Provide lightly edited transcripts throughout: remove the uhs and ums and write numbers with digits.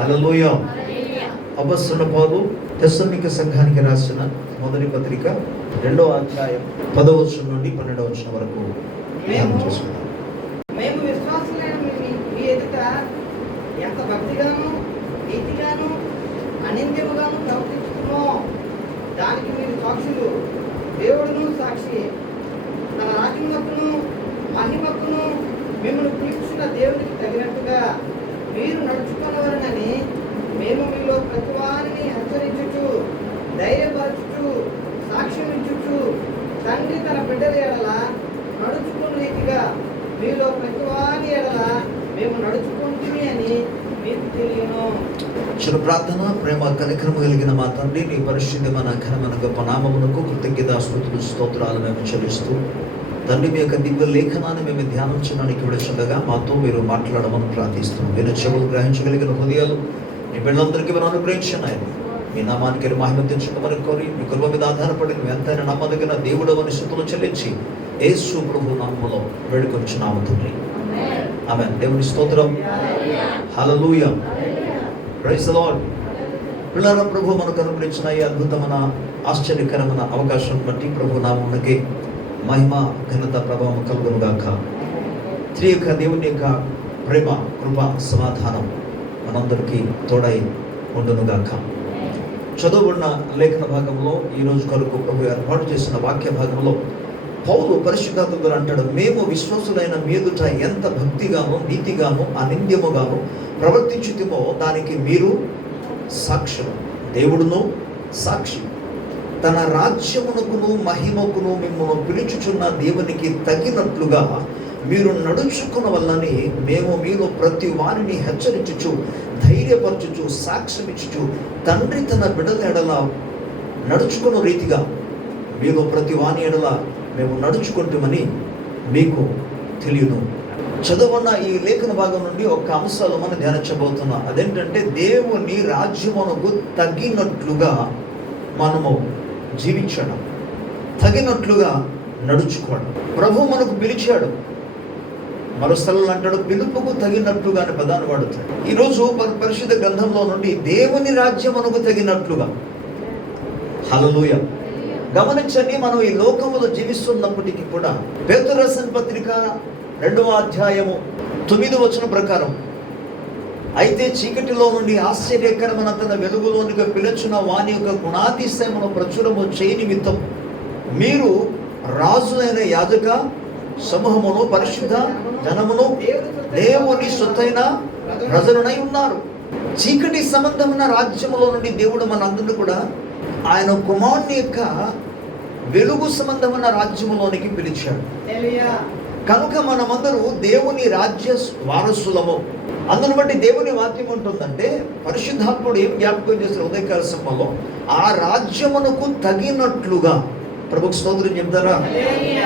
హల్లెలూయా. అపొస్తలుడైన పౌలు తెస్సలోనిక సంఘానికి రాసిన మొదటి పత్రిక 2వ అధ్యాయం 10వ వచనం నుండి 12వ వచనం వరకు ధ్యానం చేసుకుందాం. మేము విశ్వాసులైన మీ ఎదుట ఎంత భక్తిగాను నీతిగాను అనింద్యముగాను ప్రవర్తించుతున్నామో దానికి మీరు సాక్షులు. దేవుడును సాక్షి. తన రాజ్యమునకును మహిమకును మిమ్మల్ని పిలుచున్న దేవునికి తగినట్టుగా మీరు నడుచుకున్నవారని మేము మీలో ప్రతి వారిని హెచ్చరించుచు, ధైర్యపరచుచు, సాక్ష్యం ఇచ్చుచు, తండ్రి తన బిడ్డల ఎడల నడుచుకున్న రీతిగా మీలో ప్రతి వారి ఎడల మేము నడుచుకుంటుంది అని మీకు తెలియను. చిన్న ప్రార్థన. ప్రేమ కనికరము కలిగిన మా తండ్రి, నీ పరిశుద్ధమైన ఘనమైన గొప్ప నామమునకు కృతజ్ఞతాస్తుతులు స్తోత్రాలు మేము చెల్లిస్తూ, తండ్రి మీ యొక్క దివ్య లేఖనాన్ని మేము ధ్యానించడానికి విడచండగా మాతో మీరు మాట్లాడమని ప్రార్థిస్తున్నాం. విన చెవులు గ్రహించగలిగిన హృదయాలు మీ బిడ్డలందరికీ మీరు అనుగ్రహించండి. మీ నామానికి మహిమ తెచ్చుకోమని కోరి మీ కృప మీద ఆధారపడి నువ్వు ఎంతైనా నమ్మదగిన దేవుడు అని స్తుతులు చెల్లించి యేసు ప్రభు నామములో వేడుకొంచున్నాము తండ్రి. ఆమేన్. దేవుని స్తోత్రం. హల్లెలూయా. Praise the lord. పిల్లల ప్రభు మనకు అనుగ్రహించిన ఈ అద్భుతమైన ఆశ్చర్యకరమైన అవకాశం బట్టి ప్రభు నామమునకి మహిమ ఘనత ప్రభావం కలుగును గాక. త్రియక దేవుని యొక్క ప్రేమ కృప సమాధానం మనందరికీ తోడై ఉండును గాక. చదువుకున్న లేఖన భాగంలో ఈరోజు కొరకు ప్రభు ఏర్పాటు చేసిన వాక్య భాగంలో పౌలు పరిశుద్ధాత్మ అంటాడు, మేము విశ్వాసులైన మీదుట ఎంత భక్తిగాను నీతిగాను అనింద్యముగాను ప్రవర్తించుతిమో దానికి మీరు సాక్షులు. దేవుడును సాక్షి. తన రాజ్యమునకును మహిమకును మిమ్మల్ని పిలుచుచున్న దేవునికి తగినట్లుగా మీరు నడుచుకున్న వల్లని మేము మీలో ప్రతి వారిని హెచ్చరించుచు, ధైర్యపరచుచు, సాక్ష్యం ఇచ్చుచు, తండ్రి తన బిడ్డల ఎడల నడుచుకున్న రీతిగా మీలో ప్రతి వాని ఎడల మేము నడుచుకుంటామని మీకు తెలియను. చదువున్న ఈ లేఖన భాగం నుండి ఒక అంశాలు మనం ధ్యానించబోతున్నాం. అదేంటంటే దేవుని రాజ్యమునకు తగినట్లుగా మనము జీవించడం, తగినట్లుగా నడుచుకోవడం. ప్రభు మనకు పిలిచాడు. మరో స్థలంలో అంటాడు పిలుపుకు తగినట్లుగా అనే పదాన్ని వాడుతాడు. ఈరోజు పరిశుద్ధ గ్రంథంలో నుండి దేవుని రాజ్యమునకు తగినట్లుగా. హల్లెలూయా. గమనించండి, మనం ఈ లోకములో జీవిస్తున్నప్పటికీ కూడా పేతురు రాసిన పత్రిక 2వ అధ్యాయము 9వ వచనం ప్రకారం, అయితే చీకటిలో నుండి ఆశ్చర్యకరమైన తన వెలుగులోనికి పిలుచున్న వాని యొక్క గుణాతిశయమును ప్రచురము చేయ నిమిత్తం మీరు రాజులైన యాజక సమూహమును పరిశుద్ధ జనమును దేవుని సొత్తైన ప్రజలనై ఉన్నారు. చీకటి సంబంధమైన రాజ్యములో నుండి దేవుడు మనందరినీ కూడా ఆయన కుమారుని యొక్క వెలుగు సంబంధమైన రాజ్యములోనికి పిలిచాడు. కనుక మనమందరూ దేవుని రాజ్య వారసులము. అందును బట్టి దేవుని వాక్యం ఉంటుందంటే పరిశుద్ధాత్ముడు ఏం జ్ఞాపకం చేసిన ఉదయకాల సమయంలో ఆ రాజ్యమునకు తగినట్లుగా. ప్రభుకు స్తోత్రం చెప్తారా?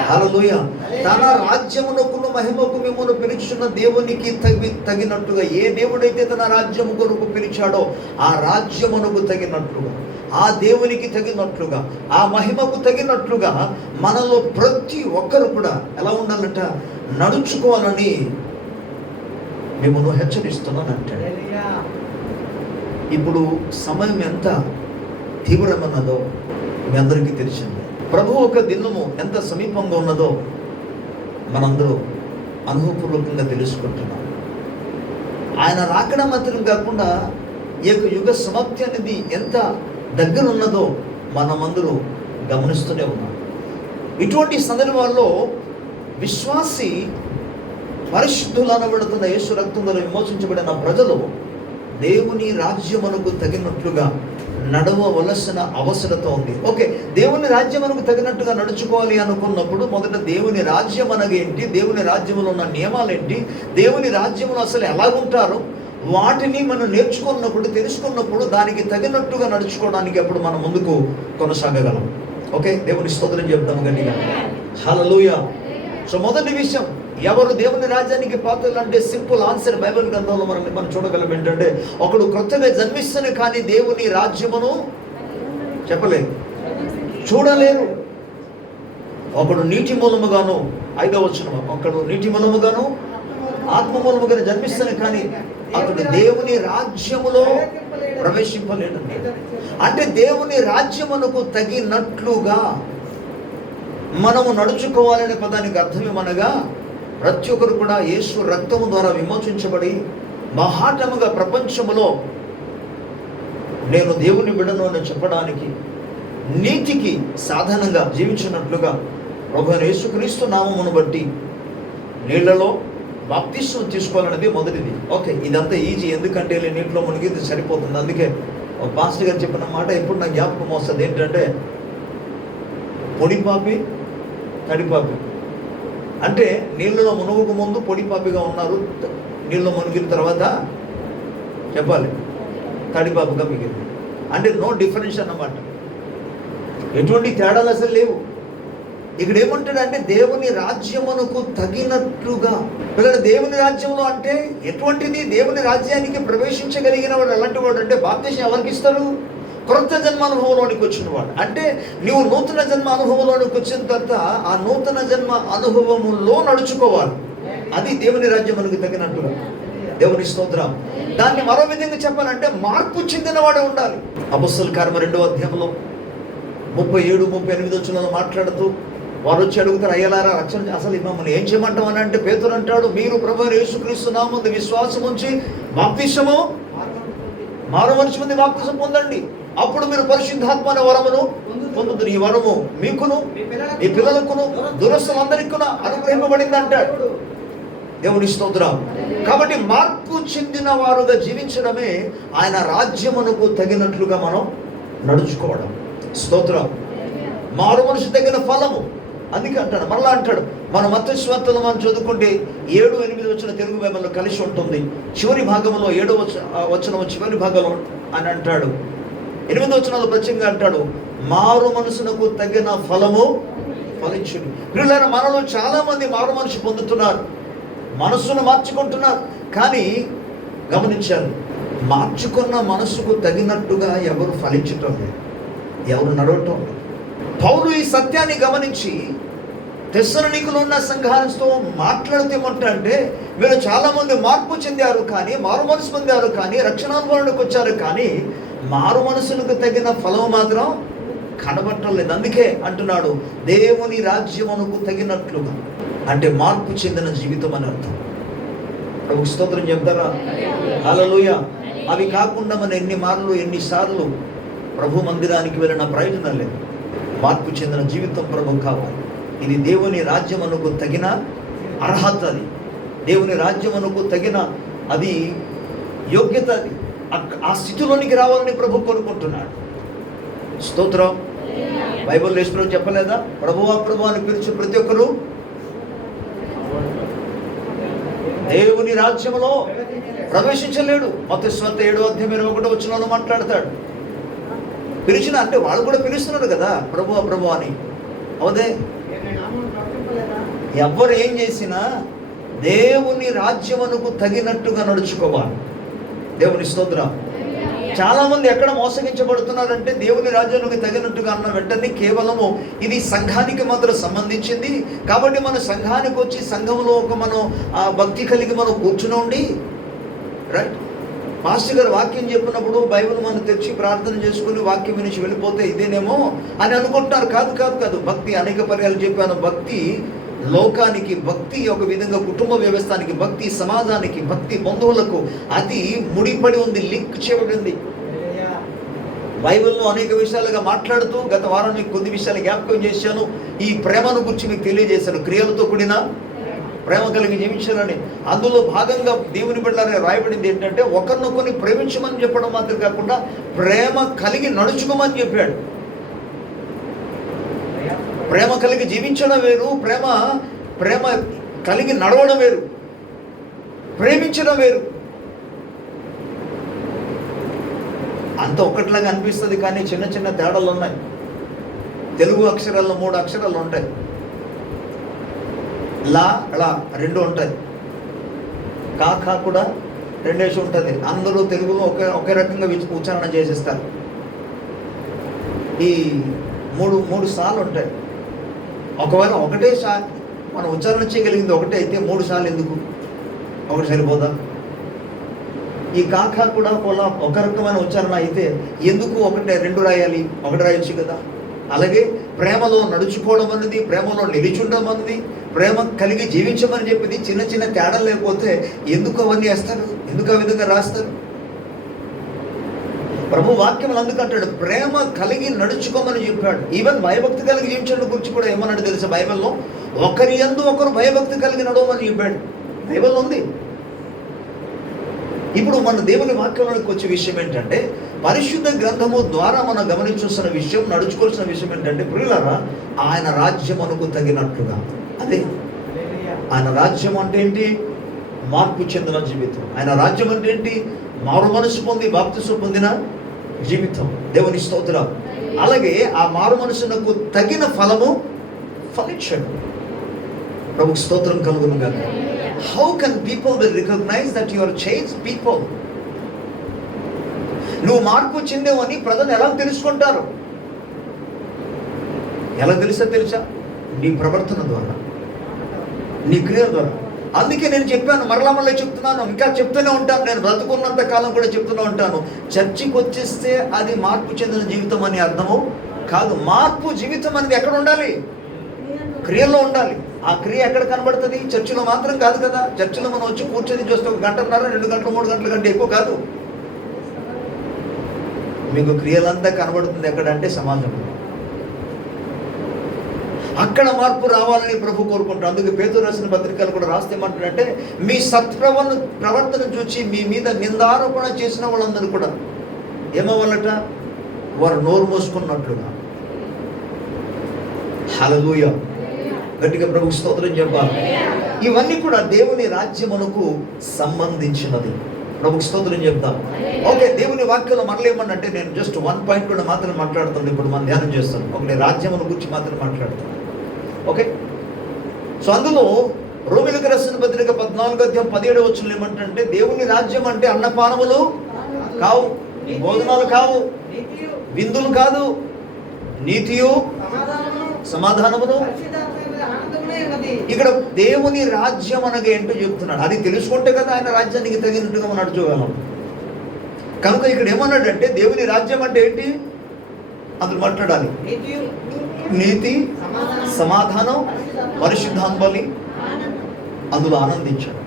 హల్లెలూయా. తన రాజ్యమునకును మహిమకు మిమ్మల్ని పిలుచున్న దేవునికి తగినట్టుగా, ఏ దేవుడైతే తన రాజ్యము కొరకు పిలిచాడో ఆ రాజ్యమునకు తగినట్లుగా, ఆ దేవునికి తగినట్లుగా, ఆ మహిమకు తగినట్లుగా మనలో ప్రతి ఒక్కరు కూడా ఎలా ఉండాలంట నడుచుకోవాలని మిమ్మల్ని హెచ్చరిస్తున్నానంటాడు. ఇప్పుడు సమయం ఎంత తీవ్రమన్నదో మీ అందరికీ తెలిసింది. ప్రభు ఒక దినము ఎంత సమీపంగా ఉన్నదో మనందరూ అనుభవపూర్వకంగా తెలుసుకుంటున్నాం. ఆయన రాకడ మాత్రం కాకుండా ఈ యొక్క యుగ సమాప్తి అనేది ఎంత దగ్గర ఉన్నదో మనమందరూ గమనిస్తూనే ఉన్నాం. ఇటువంటి సందర్భాల్లో విశ్వాసి పరిశుద్ధులు అనబడుతున్న యేసు రక్తం ద్వారా విమోచించబడిన ప్రజలు దేవుని రాజ్యమునకు తగినట్లుగా నడవవలసిన అవసరత ఉంది. ఓకే, దేవుని రాజ్యమునకు తగినట్టుగా నడుచుకోవాలి అనుకున్నప్పుడు మొదట దేవుని రాజ్యం అనగేంటి, దేవుని రాజ్యంలో ఉన్న నియమాలు ఏంటి, దేవుని రాజ్యంలో అసలు ఎలాగుంటారో వాటిని మనం నేర్చుకున్నప్పుడు, తెలుసుకున్నప్పుడు దానికి తగినట్టుగా నడుచుకోవడానికి అప్పుడు మనం ముందుకు కొనసాగగలం. ఓకే, దేవుని స్తోత్రం చెప్తాము గట్టిగా. హల్లెలూయా. సో మొదటి విషయం, ఎవరు దేవుని రాజ్యానికి పాత్రలు అంటే సింపుల్ ఆన్సర్ బైబిల్ గ్రంథంలో మనం చూడగలం ఏంటంటే, ఒకడు కొత్తగా జన్మిస్తేనే కానీ దేవుని రాజ్యమును చెప్పలేరు, చూడలేరు. ఒకడు నీటి మూలముగాను, 5వ వచనం, ఒకడు నీటి మూలముగాను ఆత్మ మూలముగాను జన్మిస్తేనే కానీ అతడు దేవుని రాజ్యములో ప్రవేశింపలేడండి. అంటే దేవుని రాజ్యమునకు తగినట్లుగా మనము నడుచుకోవాలనే పదానికి అర్థమేమనగా, ప్రతి ఒక్కరు కూడా యేసు రక్తము ద్వారా విమోచించబడి మహాటముగా ప్రపంచములో నేను దేవుని బిడ్డను అని చెప్పడానికి, నీతికి సాధనంగా జీవించినట్లుగా ప్రభువైన యేసుక్రీస్తు నామమును బట్టి నీళ్లలో బాప్తిస్మం తీసుకోవాలనేది మొదటిది. ఓకే, ఇదంతా ఈజీ, ఎందుకంటే నీటిలో మునిగిది సరిపోతుంది. అందుకే పాస్టర్ గారు చెప్పిన మాట ఎప్పుడు నాకు జ్ఞాపకం వస్తుంది ఏంటంటే, పొడిపాపి తడిపాపి. అంటే నీళ్ళలో మునుగుకు ముందు పొడిపాపిగా ఉన్నారు, నీళ్ళలో మునిగిన తర్వాత చెప్పాలి తడిపాపిగా మిగిలింది. అంటే నో డిఫరెన్స్ అన్నమాట, ఎటువంటి తేడాలు అసలు లేవు. ఇక్కడ ఏమంటాడంటే దేవుని రాజ్యమునకు తగినట్లుగా. పిల్లలు, దేవుని రాజ్యంలో అంటే ఎటువంటిది? దేవుని రాజ్యానికి ప్రవేశించగలిగిన వాడు ఎలాంటి వాడు అంటే, బాప్తిసం ఎవరికి ఇస్తారు? క్రొత్త జన్మ అనుభవంలోనికి వచ్చిన వాడు. అంటే నీవు నూతన జన్మ అనుభవంలోనికి వచ్చిన తర్వాత ఆ నూతన జన్మ అనుభవములో నడుచుకోవాలి. అది దేవుని రాజ్యం మనకు తగినట్టుగా. దేవుని స్తోత్రం. దాన్ని మరో విధంగా చెప్పాలంటే మార్పు చెందినవాడే ఉండాలి. అపొస్తలుల కార్యము 2వ అధ్యాయంలో 37-38 వచనాల్లో మాట్లాడుతూ వారు వచ్చి అడుగుతారు, అయ్యలారా రక్షణ అసలు మమ్మల్ని ఏం చేయమంటాం అని అంటే, పేతురు అంటాడు, మీరు ప్రభువైన యేసుక్రీస్తు నామమున విశ్వాసం ఉంచి బాప్తిసము మారుమనసు పొంది బాప్తిసం పొందండి, అప్పుడు మీరు పరిశుద్ధాత్మ అనే వరమును పొందుతారు. ఈ వరము మీకును మీ పిల్లలకును దురస్తులందరికీ అనుగ్రహింపబడింది అంటాడు. దేవుని స్తోత్రం. కాబట్టి మార్పు చెందిన వారుగా జీవించడమే ఆయన రాజ్యమునకు తగినట్లుగా మనం నడుచుకోవడం. స్తోత్రం. మారు మనసు తగిన ఫలము. అందుకే అంటాడు, మరలా అంటాడు, మన మత్తయి సువార్తలో మనం చదువుకుంటే 7-8 వచ్చిన తెలుగు బైబిల్లో కలిసి ఉంటుంది. చివరి భాగంలో 7వ వచనం చివరి భాగంలో అని అంటాడు, 8వ వచనంలో ప్రత్యేకంగా అంటాడు, మారు మనసునకు తగిన ఫలము ఫలించును. వీళ్ళైనా మనలో చాలా మంది మారు మనసు పొందుతున్నారు, మనస్సును మార్చుకుంటున్నారు. కానీ గమనించాలి, మార్చుకున్న మనసుకు తగినట్టుగా ఎవరు ఫలించటం లేదు, ఎవరు నడవటం లేదు. పౌలు ఈ సత్యాన్ని గమనించి తెస్సలోనికలో ఉన్న సంఘాలతో మాట్లాడుతేమంటే, మీరు చాలా మంది మార్పు చెందారు కానీ, మారు మనసు పొందారు కానీ, రక్షణానుభవానికి వచ్చారు కానీ మారు మనసులకు తగిన ఫలం మాత్రం కనబట్టలేదు. అందుకే అంటున్నాడు, దేవుని రాజ్యమునకు తగినట్లుగా. అంటే మార్పు చెందిన జీవితం అని అర్థం. ప్రభు స్తోత్రం చెప్తారా? హల్లెలూయా. అవి కాకుండా మనం ఎన్నిసార్లు ప్రభు మందిరానికి వెళ్ళిన ప్రయోజనం లేదు. మార్పు చెందిన జీవితం ప్రభు కావాలి. ఇది దేవుని రాజ్యమునకు తగిన అర్హత, అది దేవుని రాజ్యమునకు తగిన అది యోగ్యత, అది ఆ స్థితిలోనికి రావాలని ప్రభు కోరుకుంటున్నాడు. స్తోత్రం. బైబిల్ యేసుప్రభు చెప్పలేదా, ప్రభువా ప్రభు అని పిలిచి ప్రతి ఒక్కరు దేవుని రాజ్యములో ప్రవేశించలేడు. మత్తయి సువార్త 7వ అధ్యాయం 21వ వచనంలో మాట్లాడతాడు. పిలిచిన అంటే వాళ్ళు కూడా పిలుస్తున్నారు కదా ప్రభువా ప్రభు అని. అవుదే, ఎవరు ఏం చేసినా దేవుని రాజ్యమునకు తగినట్టుగా నడుచుకోవాలి. దేవుని స్తోత్రం. చాలా మంది ఎక్కడ మోసగించబడుతున్నారంటే, దేవుని రాజ్యానికి తగినట్టుగా అన్న వెంటనే కేవలము ఇది సంఘానికి మాత్రం సంబంధించింది కాబట్టి మన సంఘానికి వచ్చి సంఘంలో ఒక మనం ఆ భక్తి కలిగి మనం కూర్చుని ఉండి, రైట్, మాస్టర్ గారు వాక్యం చెప్పినప్పుడు బైబిల్ మనం తెచ్చి ప్రార్థన చేసుకుని వాక్యం నుంచి వెళ్ళిపోతే ఇదేనేమో అని అనుకుంటున్నారు. కాదు కాదు కాదు. భక్తి అనేక పర్యాలు చెప్పాను. భక్తి లోకానికి, భక్తి ఒక విధంగా కుటుంబ వ్యవస్థానికి, భక్తి సమాజానికి, భక్తి బంధువులకు అది ముడిపడి ఉంది, లింక్ చేయబడింది. బైబిల్లో అనేక విషయాలుగా మాట్లాడుతూ గత వారం మీకు కొద్ది విషయాలు జ్ఞాపకం చేశాను. ఈ ప్రేమను గురించి మీకు తెలియజేశాను. క్రియలతో కూడిన ప్రేమ కలిగి జీవించాలని. అందులో భాగంగా దేవుని బిడ్డలారా రాయబడింది ఏంటంటే, ఒకరినొకరిని ప్రేమించమని చెప్పడం మాత్రం కాకుండా ప్రేమ కలిగి నడుచుకోమని చెప్పాడు. ప్రేమ కలిగి జీవించడం వేరు, ప్రేమ కలిగి నడవడం వేరు, ప్రేమించడం వేరు. అంత ఒక్కట్లాగా అనిపిస్తుంది కానీ చిన్న చిన్న తేడాలు ఉన్నాయి. తెలుగు అక్షరాల్లో 3 అక్షరాలు ఉంటాయి. లా లా 2 ఉంటాయి. కా కూడా 2 ఉంటుంది. అందరూ తెలుగులో ఒకే రకంగా ఉచ్చారణ చేసేస్తారు. ఈ మూడు సార్లు ఉంటాయి. ఒకవేళ ఒకటే సార్ మనం ఉచ్చారణ చేయగలిగింది ఒకటే అయితే 3 సార్లు ఎందుకు? ఒకటి సరిపోదా? ఈ కాకా కూడా ఒక రకమైన ఉచ్చారణ అయితే ఎందుకు రెండు రాయాలి? ఒకటి రాయొచ్చు కదా. అలాగే ప్రేమలో నడుచుకోవడం అనేది, ప్రేమలో నిలిచుండడం అనేది, ప్రేమ కలిగి జీవించమని చెప్పింది చిన్న చిన్న తేడా లేకపోతే ఎందుకు అవన్నీ వేస్తారు? ఎందుకు ఆ విధంగా రాస్తారు? ప్రభు వాక్యములు అందుకంటాడు ప్రేమ కలిగి నడుచుకోమని చెప్పాడు. ఈవెన్ భయభక్తి కలిగి జీవించడం గురించి కూడా ఏమన్నాడు తెలుసా బైబిల్లో? ఒకరి యందు ఒకరు భయభక్తి కలిగి నడవమని చెప్పాడు. బైబిల్లో ఉంది. ఇప్పుడు మన దేవుని వాక్యంలోకి వచ్చే విషయం ఏంటంటే, పరిశుద్ధ గ్రంథము ద్వారా మనం గమనించాల్సిన విషయం, నడుచుకోవాల్సిన విషయం ఏంటంటే, ప్రియులారా, ఆయన రాజ్యమునకు తగినట్లుగా. అదే ఆయన రాజ్యం అంటే ఏంటి? మార్పు చెందిన జీవితం. ఆయన రాజ్యం అంటే ఏంటి? మారు మనసు పొంది బాప్తిసం పొందిన జీవితం. దేవుని స్తోత్రం. అలాగే ఆ మారు మనసునకు తగిన ఫలము ఫలించడం. ప్రభుకు స్తోత్రం కలుగును గాక. How can people will recognize that you are changed people? నువ్వు మార్పు చెందేవని ప్రజలు ఎలా తెలుసుకుంటారు? ఎలా తెలుసా? నీ ప్రవర్తన ద్వారా, నీ క్రియల ద్వారా. అందుకే నేను చెప్పాను, మరలా చెప్తున్నాను, ఇంకా చెప్తూనే ఉంటాను. నేను బ్రతుకున్నంత కాలం కూడా చెప్తూనే ఉంటాను. చర్చికి వచ్చేస్తే అది మార్పు చెందిన జీవితం అని అర్థము కాదు. మార్పు జీవితం అనేది ఎక్కడ ఉండాలి? క్రియల్లో ఉండాలి. ఆ క్రియ ఎక్కడ కనబడుతుంది? చర్చిలో మాత్రం కాదు కదా. చర్చిలో మనం వచ్చి కూర్చొని చూస్తే 1 గంటన్నర, 2 గంటలు, 3 గంటల కంటే ఎక్కువ కాదు. మీకు క్రియలంతా కనబడుతుంది ఎక్కడంటే సమాజంలో. అక్కడ మార్పు రావాలని ప్రభు కోరుకుంటారు. అందుకే పేతురు రాసిన పత్రికలు కూడా రాస్తేమంటారంటే, మీ ప్రవర్తన చూచి మీ మీద నిందారోపణ చేసిన వాళ్ళందరూ కూడా ఏమవ్వాలట? వారు నోరు మోసుకున్నట్లుగా. హల్లెలూయా. గట్టిగా ప్రభుకు స్తోత్రం చెప్పాలి. ఇవన్నీ కూడా దేవుని రాజ్యమునకు సంబంధించినది. ప్రభుకు స్తోత్రం చెప్తాం. ఓకే, దేవుని వాక్యంలో మనలేమన్నంటే, నేను జస్ట్ 1 పాయింట్ కూడా మాత్రం మాట్లాడుతాను. ఇప్పుడు మనం ధ్యానం చేస్తాను. ఒకటి రాజ్యమును గురించి మాత్రం మాట్లాడతాను. ఓకే, సో అందులో రోమీయులకు రాసిన పత్రిక 14:17 ఏమంటే, దేవుని రాజ్యం అంటే అన్నపానములు కావు, భోజనాలు కావు, విందులు కాదు, నీతియు సమాధానమును. ఇక్కడ దేవుని రాజ్యం అనగా ఏంటో చెప్తున్నాడు. అది తెలుసుకుంటే కదా ఆయన రాజ్యానికి తగినట్టుగా మనం నడుచుకోగలం. కనుక ఇక్కడ ఏమన్నాడంటే, దేవుని రాజ్యం అంటే ఏంటి? అందులో మాట్లాడాలి. నీతి, సమాధానం, పరిశుద్ధాత్మబలి, అందులో ఆనందించాడు.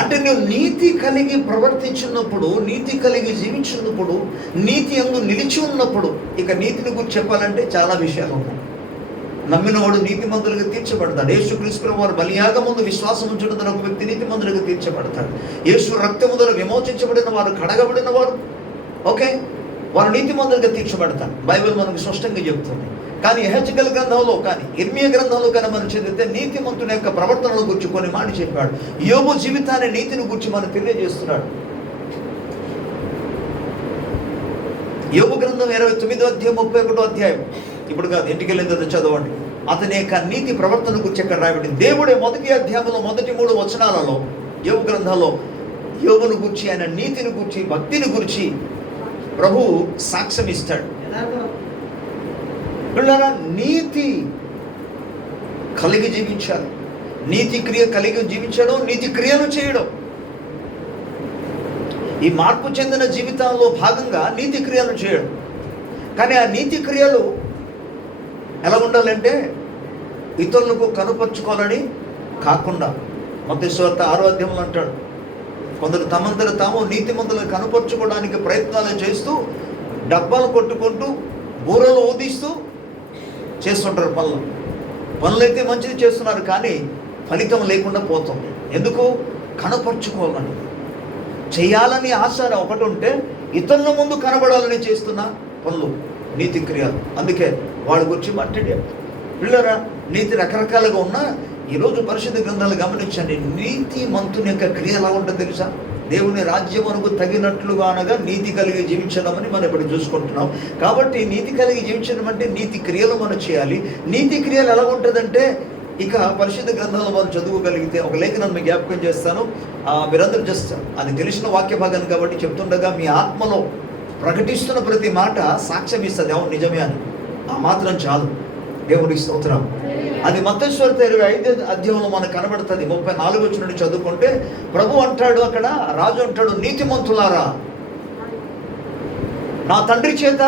అంటే నువ్వు నీతి కలిగి ప్రవర్తించినప్పుడు, నీతి కలిగి జీవించినప్పుడు, నీతి యందు నిలిచి ఉన్నప్పుడు, ఇక నీతిని గురించి చెప్పాలంటే చాలా విషయాలు ఉన్నాయి. నమ్మినవాడు నీతిమంతులుగా తీర్చబడతాడు. యేసుక్రీస్తు వారు బలియాగముందు విశ్వాసం ఉంచుతున్న ఒక వ్యక్తి నీతిమంతులుగా తీర్చబడతాడు. యేసు రక్తము ద్వారా విమోచించబడిన వారు, కడగబడిన వారు, ఓకే, వారు నీతిమంతులుగా తీర్చబడతారు. బైబిల్ మనకు స్పష్టంగా చెబుతుంది. కానీ యెహెజ్కేలు గ్రంథంలో కానీ, ఇర్మియా గ్రంథంలో కానీ మనం చదివితే నీతిమంతుని యొక్క ప్రవర్తనల గురించి కొన్ని మాట చెప్పాడు. యోబు జీవితాన్ని, నీతిని గురించి మనం తెలియజేస్తున్నాడు. యోబు గ్రంథం 29:31 ఇప్పుడు కాదు, ఇంటికి వెళ్ళిన తర్వాత చదవండి. అతని యొక్క నీతి ప్రవర్తన గురించి ఎక్కడ రాయబడింది? దేవుడే 1వ అధ్యాయంలో మొదటి 3 వచనాలలో యోబు గ్రంథంలో యోబును గురించి, ఆయన నీతిని గురించి, భక్తిని గురించి ప్రభు సాక్ష్యం ఇస్తాడు. పిల్లరా, నీతి కలిగి జీవించాలి. నీతి క్రియ కలిగి జీవించడం, నీతి క్రియలు చేయడం. ఈ మార్పు చెందిన జీవితంలో భాగంగా నీతి క్రియలు చేయడం. కానీ ఆ నీతి క్రియలు ఎలా ఉండాలంటే, ఇతరులకు కనుపరుచుకోవాలని కాకుండా, మత్తయి సువార్త 6వ అధ్యాయంలో అంటాడు, కొందరు తమంతట తాము నీతిమంతులను కనుపరుచుకోవడానికి ప్రయత్నాలు చేస్తూ, డబ్బాలు కొట్టుకుంటూ, బూరలు ఊదిస్తూ చేస్తుంటారు పనులైతే మంచిది చేస్తున్నారు, కానీ ఫలితం లేకుండా పోతుంది. ఎందుకు? కనపరుచుకోవాలని, చేయాలని ఆశ ఒకటి ఉంటే, ఇతరుల ముందు కనబడాలని చేస్తున్న పనులు నీతి క్రియలు. అందుకే వాడి గురించి మాట్లాడారు. పిల్లరా, నీతి రకరకాలుగా ఉన్నా ఈరోజు పరిశుద్ధ గ్రంథాలు గమనించండి. నీతి మంతుని యొక్క క్రియ ఎలా ఉంటుంది తెలుసా? దేవుని రాజ్యమునకు తగినట్లుగా అనగా నీతి కలిగి జీవించడం అని మనం ఇప్పుడు చూసుకుంటున్నాం. కాబట్టి నీతి కలిగి జీవించడం అంటే నీతి క్రియలు మనం చేయాలి. నీతి క్రియలు ఎలా ఉంటుందంటే, ఇక పరిశుద్ధ గ్రంథాలు మనం చదువుగలిగితే ఒక లేఖనాన్ని మీకు జ్ఞాపకం చేస్తాను. మీరందరూ జస్ట్ అది తెలిసిన వాక్య భాగాన్ని కాబట్టి చెప్తుండగా, మీ ఆత్మలో ప్రకటిస్తున్న ప్రతి మాట సాక్ష్యం ఇస్తుంది, అవును నిజమే అని. ఆ మాత్రం చాలు. దేవునికి స్తోత్రం. అది మత్తయి సువార్త 25 అధ్యాయంలో మనకు కనబడుతుంది. 34 వచనం నుండి చదువుకుంటే ప్రభు అంటాడు, అక్కడ రాజు అంటాడు, నీతిమంతులారా, నా తండ్రి చేత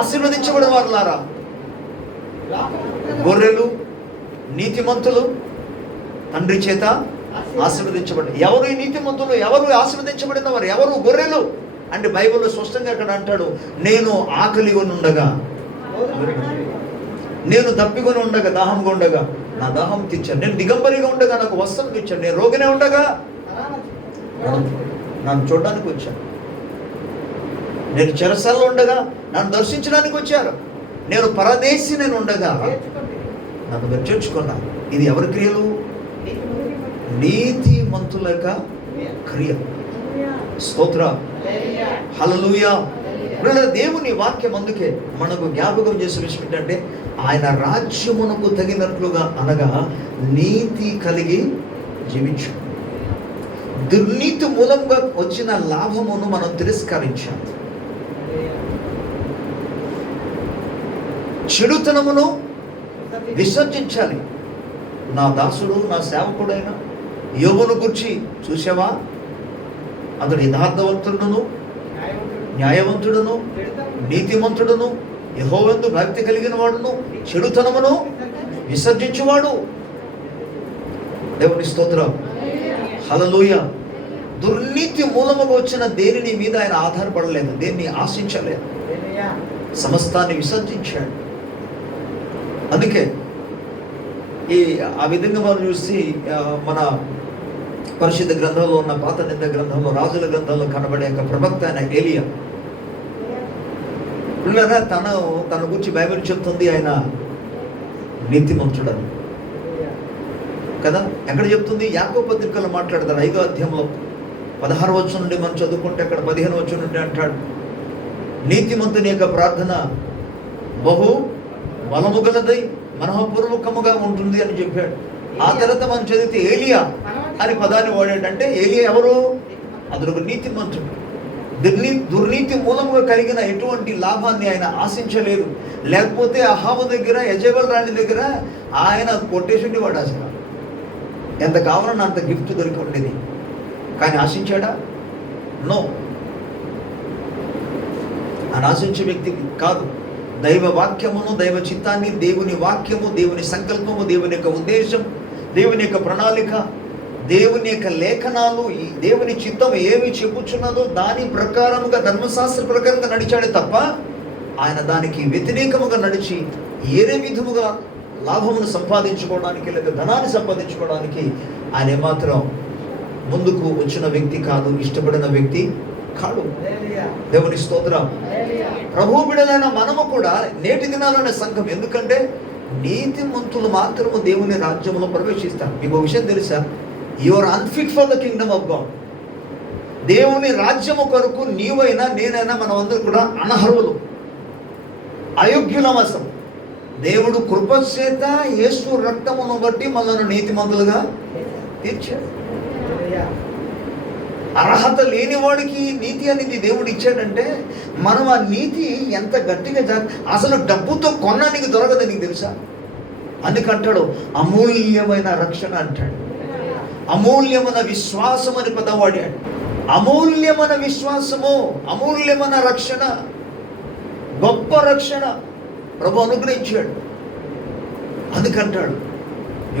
ఆశీర్వదించబడిన వారులారా. గొర్రెలు నీతిమంతులు తండ్రి చేత ఆశీర్వదించబడి. ఎవరు ఈ నీతిమంతులు, ఎవరు ఆశీర్వదించబడిన వారు, ఎవరు గొర్రెలు అంటే బైబిల్లో స్పష్టంగా అక్కడ అంటాడు, నేను ఆకలిగా ఉండగా, నేను దప్పికొని ఉండగా, దాహంగా ఉండగా నా దాహం తీర్చాను, నేను దిగంబరిగా ఉండగా నాకు వస్త్రం ఇచ్చాను, నేను రోగినే ఉండగా నన్ను చూడడానికి వచ్చాను, నేను చెరసాలలో ఉండగా నన్ను దర్శించడానికి వచ్చారు, నేను పరదేశి నేను ఉండగా నన్ను మీరు చేర్చుకున్నాను. ఇది ఎవరి క్రియలు? నీతిమంతుల యొక్క క్రియ. స్తోత్ర, హల్లెలూయా. దేవుని వాక్యం అందుకే మనకు జ్ఞాపకం చేసే విషయం ఏంటంటే, ఆయన రాజ్యమునకు తగినట్లుగా అనగా నీతి కలిగి జీవించు. దుర్నీతి మూలంగా వచ్చిన లాభమును మనం తిరస్కరించాం. చెడుతనమును విసర్జించాలి. నా దాసుడు, నా సేవకుడైన యోబును గురించి చూసావా? అతడు యథార్థవంతుడును, న్యాయవంతుడును, నీతిమంతుడును, యెహోవాయందు భక్తి కలిగిన వాడును, చెడుతనమును విసర్జించువాడు. దేవుని స్తోత్రం, హల్లెలూయా. దుర్నీతి మూలముగా వచ్చిన దేనిని మీద ఆయన ఆధారపడలేదు, దేన్ని ఆశించలేదు, సమస్తాన్ని విసర్జించాడు. అందుకే ఆ విధంగా మనం చూసి మన పరిశుద్ధ గ్రంథంలో ఉన్న పాత నింద గ్రంథంలో, రాజుల గ్రంథంలో కనబడే ఒక ప్రవక్త అయిన ఏలియా పిల్లరా, తన గురించి బైబిల్ చెప్తుంది ఆయన నీతిమంతుడని కదా. ఎక్కడ చెప్తుంది? యాకోబు పత్రికలో మాట్లాడతాడు 5వ అధ్యాయంలో 16వ వచనం నుండి మనం చదువుకుంటే అక్కడ 15వ వచనం నుండి అంటాడు, నీతిమంతుని యొక్క ప్రార్థన బహు బలము గలదై మనఃపూర్వకముగా ఉంటుంది అని చెప్పాడు. ఆ తర్వాత మనం చదివితే ఏలియా అని పదాన్ని వాడాడు. అంటే ఏలియా ఎవరు? అతడు ఒక నీతిమంతుడు. దుర్నీతి మూలముగా కలిగిన ఎటువంటి లాభాన్ని ఆయన ఆశించలేదు. లేకపోతే అహాబు దగ్గర, యజబెల్ రాణి దగ్గర ఆయన కొట్టేసి వాడు. అసలు ఎంత కావాలన్నా అంత గిఫ్ట్ దొరికి ఉండేది, కానీ ఆశించాడా? నో, ఆయన ఆశించే వ్యక్తి కాదు. దైవ వాక్యమును, దైవ చిత్తాన్ని, దేవుని వాక్యము, దేవుని సంకల్పము, దేవుని యొక్క ఉద్దేశం, దేవుని యొక్క ప్రణాళిక, దేవుని యొక్క లేఖనాలు, ఈ దేవుని చిత్తం ఏమి చెప్పుచున్నదో దాని ప్రకారముగా, ధర్మశాస్త్ర ప్రకారంగా నడిచాడే తప్ప ఆయన దానికి వ్యతిరేకముగా నడిచి ఏరే విధముగా లాభమును సంపాదించుకోవడానికి లేదా ధనాన్ని సంపాదించుకోవడానికి ఆయన ఏమాత్రం ముందుకు వచ్చిన వ్యక్తి కాదు, ఇష్టపడిన వ్యక్తి కాడు. దేవుని స్తోత్రం. ప్రభు బిడ్డలైన మనము కూడా నేటి దినాలనే సంఘం, ఎందుకంటే నీతిమంతులు మాత్రము దేవుని రాజ్యంలో ప్రవేశిస్తారు. మీకు ఒక విషయం తెలుసా? You are unfit for the kingdom of God. దేవుని రాజ్యము కొరకు నీవైనా నేనైనా మనం అందరూ కూడా అనర్హులు, అయోగ్యులం. అసలు దేవుడు కృపచేత యేసు రక్తమును బట్టి మనల్ని నీతిమంతులుగా తీర్చాడు. అర్హత లేని వాడికి నీతి అనేది దేవుడు ఇచ్చాడంటే మనం ఆ నీతి ఎంత గట్టిగా అసలు డబ్బుతో కొన్నా నీకు దొరకదు, నీకు తెలుసా? అందుకంటాడు అమూల్యమైన రక్షణ అంటాడు, అమూల్యమైన విశ్వాసం అని పదం వాడాడు. అమూల్యమైన విశ్వాసము, అమూల్యమైన రక్షణ, గొప్ప రక్షణ ప్రభు అనుగ్రహించాడు. అందుకంటాడు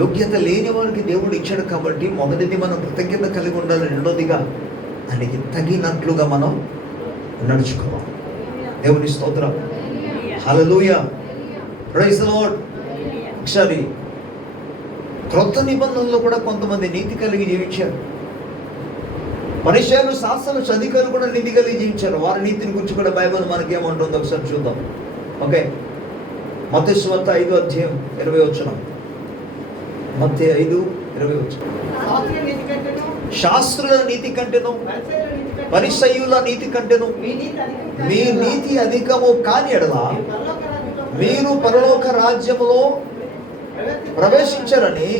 యోగ్యత లేని వారికి దేవుడు ఇచ్చాడు కాబట్టి మొదటిది మనం కృతజ్ఞత కలిగి ఉండాలి, రెండోదిగా దానికి తగినట్లుగా మనం నడుచుకోవాలి. దేవుని స్తోత్రం, హల్లెలూయా, ప్రైజ్ ది లార్డ్. ఒకసారి క్రొత్త నిబంధనలో కూడా కొంతమంది నీతి కలిగి జీవించారు. పరిసయ్యులు, శాస్త్రులు, సదుకాయులు కూడా నీతి కలిగి జీవించారు. వారి నీతిని గురించి కూడా బైబిల్ మనకేమంటుందో ఒకసారి చూద్దాం. ఓకే, మత్తయి సువార్త 5వ అధ్యాయం 20వ వచనం. మత్తయి 5:20 వచనం. శాస్త్రుల నీతి కంటేను పరిసయ్యుల నీతి కంటేను మీ నీతి అధికము కాని ఎడల మీరు పరలోక రాజ్యములో ప్రవేశించరని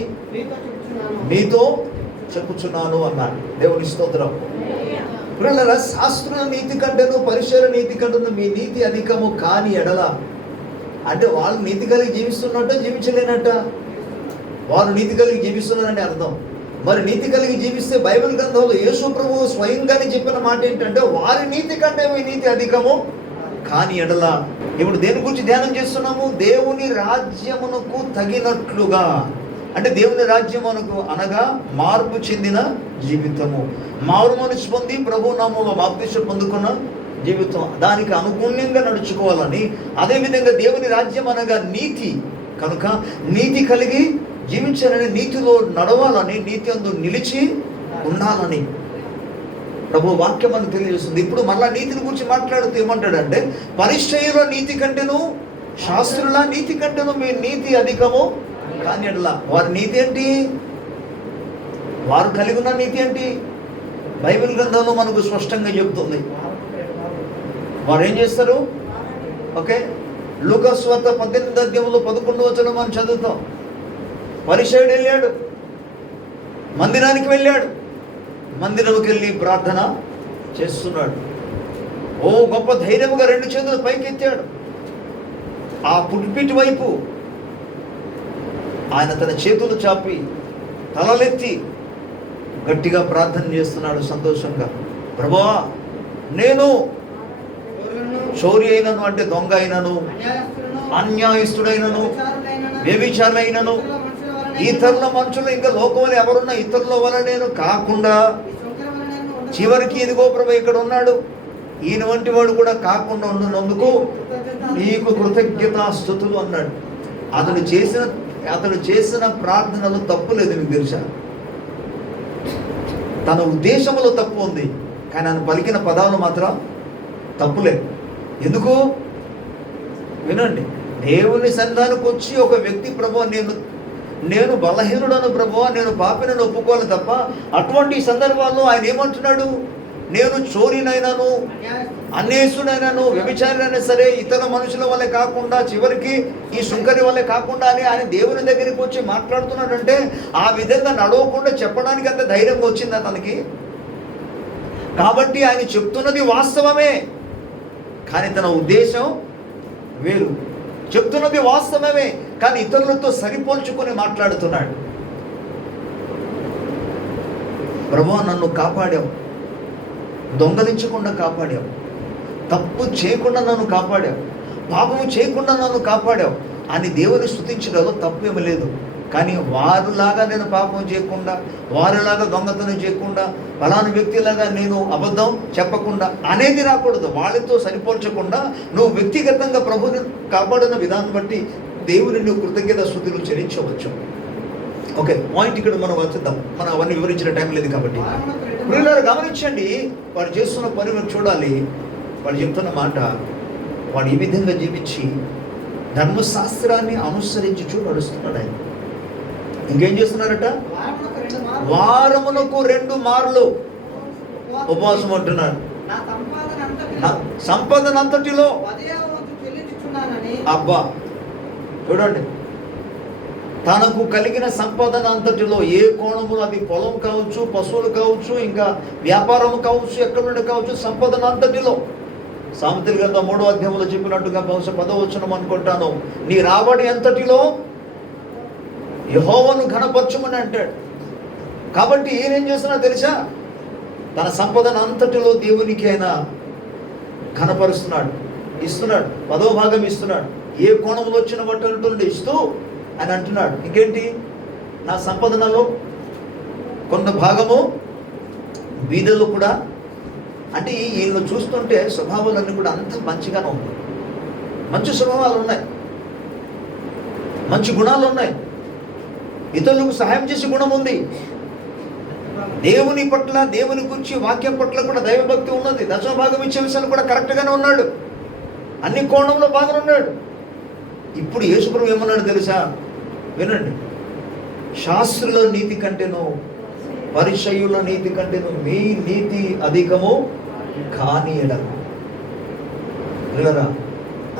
మీతో చెప్పుచున్నాను అన్నాడు. దేవుని స్తోత్రం. పిల్లల, శాస్త్రుల నీతి కంటేను పరిసయ్యుల నీతి కంటేను మీ నీతి అధికము కాని ఎడల అంటే వాళ్ళు నీతి కలిగి జీవిస్తున్నట్ట జీవించలేనట్ట? వారు నీతి కలిగి జీవిస్తున్నారని అర్థం. మరి నీతి కలిగి జీవిస్తే బైబిల్ గ్రంథంలో యేసు ప్రభువు స్వయంగానే చెప్పిన మాట ఏంటంటే వారి నీతి కంటే మీ నీతి అధికము కాని ఎడల. ఇప్పుడు దేని గురించి ధ్యానం చేస్తున్నాము? దేవుని రాజ్యమునకు తగినట్లుగా. అంటే దేవుని రాజ్యమునకు అనగా మార్పు చెందిన జీవితము, మారు మనసు పొంది ప్రభు నామములో బాప్తిస్మం పొందుకున్న జీవితం, దానికి అనుగుణ్యంగా నడుచుకోవాలని. అదేవిధంగా దేవుని రాజ్యం అనగా నీతి కనుక నీతి కలిగి జీవించాలని, నీతిలో నడవాలని, నీతి అందు నిలిచి ఉండాలని ప్రభు వాక్యం మనకు తెలియజేస్తుంది. ఇప్పుడు మళ్ళా నీతిని గురించి మాట్లాడుతూ ఏమంటాడంటే, పరిచయుల నీతి కంటేను శాస్త్రుల నీతి కంటేను మీ నీతి అధికము కాని ఎడల. వారి నీతి ఏంటి? వారు కలిగి ఉన్న నీతి ఏంటి? బైబిల్ గ్రంథంలో మనకు స్పష్టంగా చెబుతుంది. వారు ఏం చేస్తారు? ఓకే, లూకాసు వార్త 18వ అధ్యాయంలో 11వ వచనం మనం చదువుతాం. పరిసయ్యుడు వెళ్ళాడు, మందిరానికి వెళ్ళాడు, మందిరంకి వెళ్ళి ప్రార్థన చేస్తున్నాడు. ఓ గొప్ప ధైర్యముగా 2 చేతులు పైకెత్తాడు. ఆ పుట్టిపీటి వైపు ఆయన తన చేతులు చాపి తలలెత్తి గట్టిగా ప్రార్థన చేస్తున్నాడు సంతోషంగా. ప్రభువా, నేను చోరీ అయినను, అంటే దొంగ అయినను, అన్యాయస్తుడైనను, వ్యభిచారులైనను, ఇతరుల మనుషులు ఇంకా లోకంలో ఎవరున్నా ఇతరుల వల్ల నేను కాకుండా, చివరికి ఇదిగో ప్రభు ఇక్కడ ఉన్నాడు, ఈయన వంటి వాడు కూడా కాకుండా ఉన్నందుకు నీకు కృతజ్ఞతాస్తుతులు అన్నాడు. అతడు చేసిన ప్రార్థనలో తప్పు లేదు. మీకు తెలుసా? తన ఉద్దేశంలో తప్పు ఉంది, కానీ ఆయన పలికిన పదాలు మాత్రం తప్పులే. ఎందుకు? వినండి, దేవుని సన్నిధానికి వచ్చి ఒక వ్యక్తి ప్రభువా నేను బలహీనుడను ప్రభువా, నేను పాపినని ఒప్పుకోవాలి తప్ప, అటువంటి సందర్భాల్లో ఆయన ఏమంటున్నాడు? నేను చోరీనైనాను, అన్యాయస్తుడైనాను, వ్యభిచారైనా సరే ఇతర మనుషుల వల్లే కాకుండా, చివరికి ఈ సుంకరి వల్లే కాకుండా అని ఆయన దేవుని దగ్గరికి వచ్చి మాట్లాడుతున్నాడంటే ఆ విధంగా నడవకుండా చెప్పడానికి అంత ధైర్యం వచ్చిందా తనకి? కాబట్టి ఆయన చెప్తున్నది వాస్తవమే, కానీ తన ఉద్దేశం వేరు. చెప్తున్నది వాస్తవమే, కానీ ఇతరులతో సరిపోల్చుకొని మాట్లాడుతున్నాడు. ప్రభువా, నన్ను కాపాడావు, దొంగలించకుండా కాపాడావు, తప్పు చేయకుండా నన్ను కాపాడావు, పాపము చేయకుండా నన్ను కాపాడావు అని దేవుని స్తుతించడంలో తప్పేమీ లేదు. కానీ వారులాగా నేను పాపం చేయకుండా, వారిలాగా దొంగతనం చేయకుండా, ఫలానా వ్యక్తిలాగా నేను అబద్ధం చెప్పకుండా అనేది రాకూడదు. వాళ్ళతో సరిపోల్చకుండా నువ్వు వ్యక్తిగతంగా ప్రభుని కాపాడిన విధానం బట్టి దేవుని నువ్వు కృతజ్ఞత స్తుతులు చెల్లించవచ్చు. ఓకే, పాయింట్ ఇక్కడ మనం వచ్చేద్దాం. మనం అవన్నీ వివరించిన టైం లేదు కాబట్టి. ప్రియులారా, గమనించండి, వాడు చేస్తున్న పని మనం చూడాలి. వాడు చెప్తున్న మాట, వాడు ఈ విధంగా జీవించి ధర్మశాస్త్రాన్ని అనుసరించి నడుస్తున్నాడు. ఆయన ఇంకేం చేస్తున్నారట? వారమునకు 2 మార్లు ఉపవాసం ఉంటున్నాడు. సంపదన అంతటిలో అబ్బా చూడండి, తనకు కలిగిన సంపదన అంతటిలో ఏ కోణములో, అది పొలం కావచ్చు, పశువులు కావచ్చు, ఇంకా వ్యాపారం కావచ్చు, ఎక్కడి నుండి కావచ్చు, సంపదన అంతటిలో సామెతల గ్రంథం 3వ అధ్యాయంలో చెప్పినట్టుగా బహుశా 10వ వచనం అనుకుంటాను, నీ రాబడి అంతటిలో యెహోవాను ఘనపరచమని అంటాడు. కాబట్టి ఈయన ఏం చేస్తున్నా తెలుసా? తన సంపదన అంతటిలో దేవునికి ఆయన ఘనపరుస్తున్నాడు, ఇస్తున్నాడు, 10వ భాగం ఇస్తున్నాడు. ఏ కోణంలో వచ్చిన బట్టలు ఇస్తూ ఆయన అంటున్నాడు, ఇంకేంటి, నా సంపదనలో కొంత భాగము బీదలు కూడా. అంటే వీళ్ళు చూస్తుంటే స్వభావాలన్నీ కూడా అంత మంచిగానే ఉన్నాయి, మంచి స్వభావాలు ఉన్నాయి, మంచి గుణాలు ఉన్నాయి, ఇతరులకు సహాయం చేసే గుణం ఉంది, దేవుని పట్ల, దేవుని గురించి వాక్యం పట్ల కూడా దైవభక్తి ఉన్నది, దశమ భాగం ఇచ్చే విషయాలు కూడా కరెక్ట్గానే ఉన్నాడు, అన్ని కోణంలో బాగానే ఉన్నాడు. ఇప్పుడు యేసుప్రభు ఏమన్నాడు తెలుసా? వినండి, శాస్త్రుల నీతి కంటేను పరిసయ్యుల నీతి కంటేను మీ నీతి అధికము కాని ఎడల.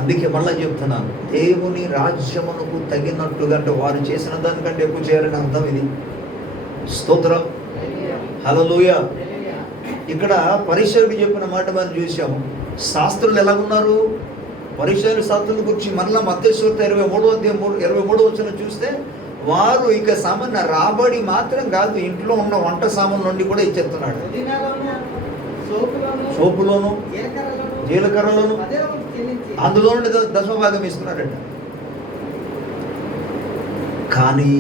అందుకే మళ్ళీ చెప్తున్నాను, దేవుని రాజ్యమునకు తగినట్టుగా, అంటే వారు చేసిన దానికంటే ఎక్కువ చేయాలని అర్థం. ఇది స్తోత్రం, హల్లెలూయా. ఇక్కడ పరిసయ్యుడు చెప్పిన మాట మనం చూసాము. శాస్త్రులు ఎలాగున్నారు? పరిసయ్యుల శాస్త్రుల గురించి మరలా మత్తయి సువార్త 23 వచనం చూస్తే వారు ఇక సామాన్య రాబడి మాత్రం కాదు, ఇంట్లో ఉన్న వంట సామాన్ నుండి కూడా ఇచ్చేస్తున్నాడు. సోపులోను జీలకర్రలోను అందులో నుండి దశమభాగం ఇస్తున్నాడట. కానీ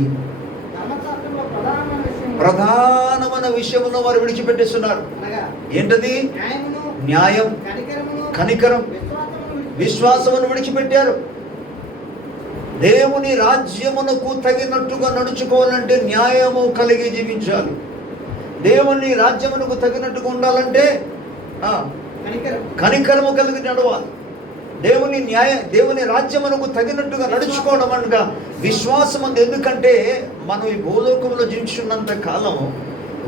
ప్రధానమైన విషయమును వారు విడిచిపెట్టేస్తున్నారు. ఏంటది? న్యాయం, కనికరం, విశ్వాసమును విడిచిపెట్టారు. దేవుని రాజ్యమునకు తగినట్టుగా నడుచుకోవాలంటే న్యాయము కలిగి జీవించాలి. దేవుని రాజ్యమునకు తగినట్టుగా ఉండాలంటే కనికరము కలిగి నడవాలి. దేవుని రాజ్యమునకు తగినట్టుగా నడుచుకోవడం అనగా విశ్వాసం అంది. ఎందుకంటే మనం ఈ భూలోకంలో జీవించున్నంత కాలం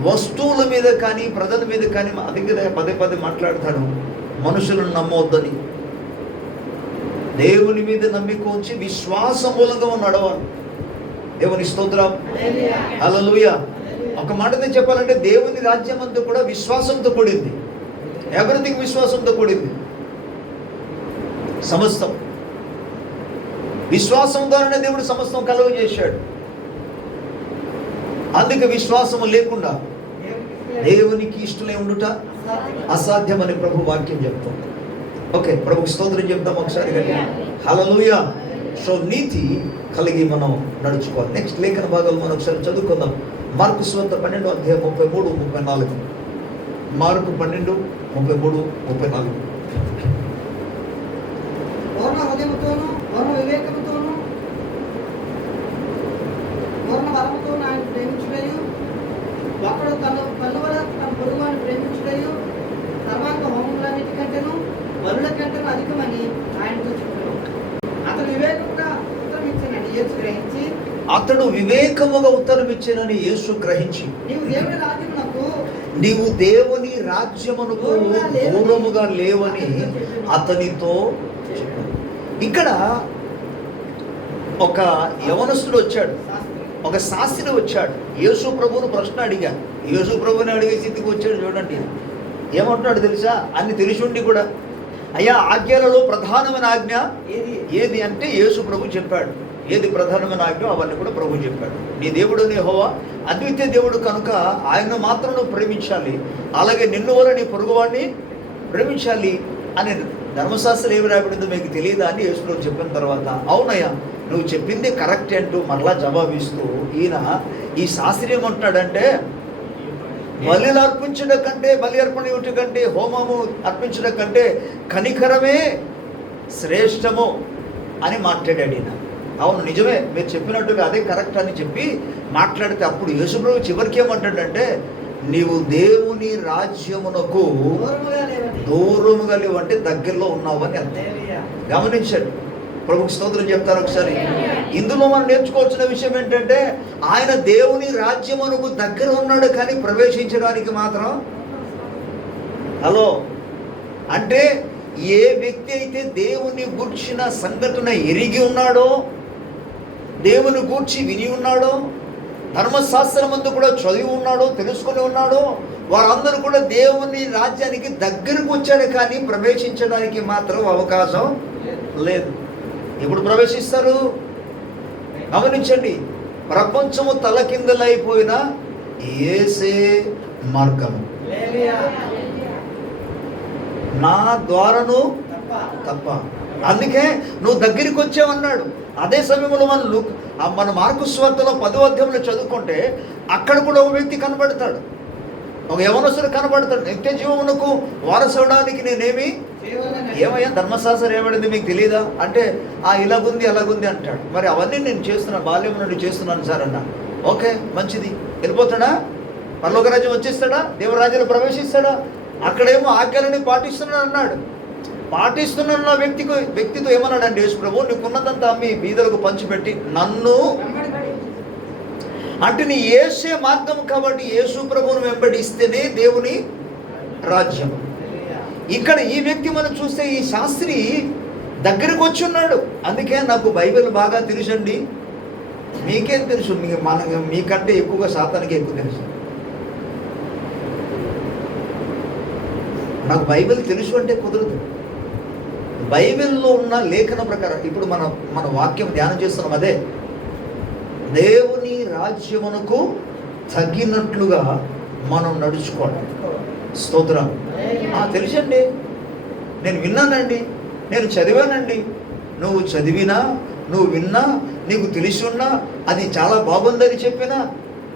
వస్తువుల మీద కానీ ప్రజల మీద కానీ అధిక పదే మాట్లాడతాను, మనుషులను నమ్మవద్దని. దేవుని మీద నమ్మిక ఉంచి విశ్వాస మూలంగా నడవాలి. దేవుని స్తోత్రం, హల్లెలూయా. ఒక మాటతో చెప్పాలంటే దేవుని రాజ్యం అంతా కూడా విశ్వాసంతో కూడింది. ఎవ్రీథింగ్ విశ్వాసంతో కూడింది. సమస్తం విశ్వాసం ద్వారానే దేవుడు సమస్తం కలుగ చేశాడు. అందుకే విశ్వాసము లేకుండా దేవునికి ఇష్టలై ఉండుట అసాధ్యమని ప్రభు వాక్యం చెప్తుంది. ఓకే, ప్రభుకి స్తోత్రం చెప్తాం ఒకసారి. హల్లెలూయా. సో నీతి కలిగి మనం నడుచుకోవాలి. నెక్స్ట్ లేఖన భాగాలు మనం ఒకసారి చదువుకుందాం. మార్కు సువార్త 12:33-34. మార్కు 12:33-34. పూర్ణ హృదయముతోను, పూర్ణ వివేకముతోను, పూర్ణ బలముతోను ఆయన ప్రేమించుటయు, ఒకడు కన్నువల తన పొరుగువాని ప్రేమించుటయు సర్వాంగ హోమములన్నిటికంటేను బలుల కంటేను అధికమని ఆయనతో చెప్పారు. అతడు వివేకముగా ఉత్తరం ఇచ్చినని యేసు గ్రహించి నీవు దేవుని రాజ్యమునకు దూరముగా లేవని అతనితో చెప్పాడు. ఇక్కడ ఒక యవనస్తుడు వచ్చాడు, ఒక శాస్త్రి వచ్చాడు. యేసు ప్రభువును ప్రశ్న అడిగా. యేసు ప్రభుని అడిగే స్థితికి వచ్చాడు. చూడండి ఏమంటున్నాడు తెలుసా? అన్ని తెలిసి ఉండి కూడా, అయ్యా ఆజ్ఞలలో ప్రధానమైన ఆజ్ఞ ఏది అంటే యేసు ప్రభు చెప్పాడు. ఏది ప్రధానమైన ఆజ్ఞ అవన్నీ కూడా ప్రభు చెప్పాడు. నీ దేవుడు యెహోవా అద్వితీయ దేవుడు కనుక ఆయన మాత్రం నువ్వు ప్రేమించాలి, అలాగే నిన్ను వల్ల నీ పొరుగువాడిని ప్రేమించాలి అని ధర్మశాస్త్రం ఏమి రాబడిందో మీకు తెలియదా అని యేసు ప్రభు చెప్పిన తర్వాత, అవునయ్యా నువ్వు చెప్పింది కరెక్ట్ అంటూ మరలా జవాబిస్తూ ఈయన ఈ శాస్త్రం ఏమంటున్నాడంటే, బలిలు అర్పించడం కంటే, బలి అర్పణ ఇవ్వటం కంటే, హోమము అర్పించడం కంటే కనికరమే శ్రేష్టము అని మాట్లాడాడు ఈయన. అవును నిజమే, మీరు చెప్పినట్టుగా అదే కరెక్ట్ అని చెప్పి మాట్లాడితే అప్పుడు యేసుప్రభు చివరికి ఏమంటాడంటే, నీవు దేవుని రాజ్యమునకు దూరముగా లేవు అంటే దగ్గరలో ఉన్నావు అని అర్థం. గమనించండి, ప్రభుకి స్తోత్రం చెప్తారు ఒకసారి. ఇందులో మనం నేర్చుకోవాల్సిన విషయం ఏంటంటే, ఆయన దేవుని రాజ్యమునకు దగ్గర ఉన్నాడు కానీ ప్రవేశించడానికి మాత్రం హలో అంటే ఏ వ్యక్తి అయితే దేవుని గూర్చిన సంఘటన ఎరిగి ఉన్నాడో, దేవుని గూర్చి విని ఉన్నాడో, ధర్మశాస్త్రమందు కూడా చదివి ఉన్నాడో, తెలుసుకొని ఉన్నాడో, వారందరూ కూడా దేవుని రాజ్యానికి దగ్గరకు వచ్చాడు కానీ ప్రవేశించడానికి మాత్రం అవకాశం లేదు. ఎప్పుడు ప్రవేశిస్తారు? గమనించండి, ప్రపంచము తలకిందలైపోయిన యేసే మార్గము, నా ద్వారాను తప్ప. అందుకే నువ్వు దగ్గరికి వచ్చావన్నాడు. అదే సమయంలో మన మార్కు సువార్తలో 10వ అధ్యాయంలో చదువుకుంటే అక్కడ కూడా ఒక వ్యక్తి కనబడతాడు, ఒక యవనస్తుడు కనబడతాడు. నిత్య జీవమునకు వారసవడానికి నేనేమి ఏమయ్యా ధర్మశాస్త్రం ఏమడింది మీకు తెలియదా అంటే, ఇలాగుంది అలాగుంది అంటాడు. మరి అవన్నీ నేను చేస్తున్నాను, బాల్యం నుండి చేస్తున్నాను సార్ అన్న. ఓకే మంచిది, వెళ్ళిపోతాడా? పరలోక రాజ్యం వచ్చేస్తాడా? దేవరాజ్యంలో ప్రవేశిస్తాడా? అక్కడేమో ఆజ్ఞలని పాటిస్తున్నాడు అన్నాడు. పాటిస్తున్న వ్యక్తితో ఏమన్నాడండి యేసు ప్రభు, నీకున్నదంతా అమ్మి బీదలకు పంచిపెట్టి నన్ను అంటే నీ యేసే మార్గం కాబట్టి యేసు ప్రభువును వెంబడిస్తేనే దేవుని రాజ్యం. ఇక్కడ ఈ వ్యక్తి మనం చూస్తే ఈ శాస్త్రి దగ్గరకు వచ్చి ఉన్నాడు. అందుకే నాకు బైబిల్ బాగా తెలుసండి. మీకేం తెలుసు? మీకంటే ఎక్కువగా సాతానికి ఎక్కువ తెలుసు. నాకు బైబిల్ తెలుసు అంటే కుదరదు. బైబిల్లో ఉన్న లేఖన ప్రకారం ఇప్పుడు మన వాక్యం ధ్యానం చేస్తున్నాం. అదే దేవుని రాజ్యమునకు తగినట్లుగా మనం నడుచుకోవాలి. స్తోత్రం. తెలుసండి, నేను విన్నానండి, నేను చదివానండి. నువ్వు చదివినా, నువ్వు విన్నా, నీకు తెలిసి ఉన్నా, అది చాలా బాగుందని చెప్పినా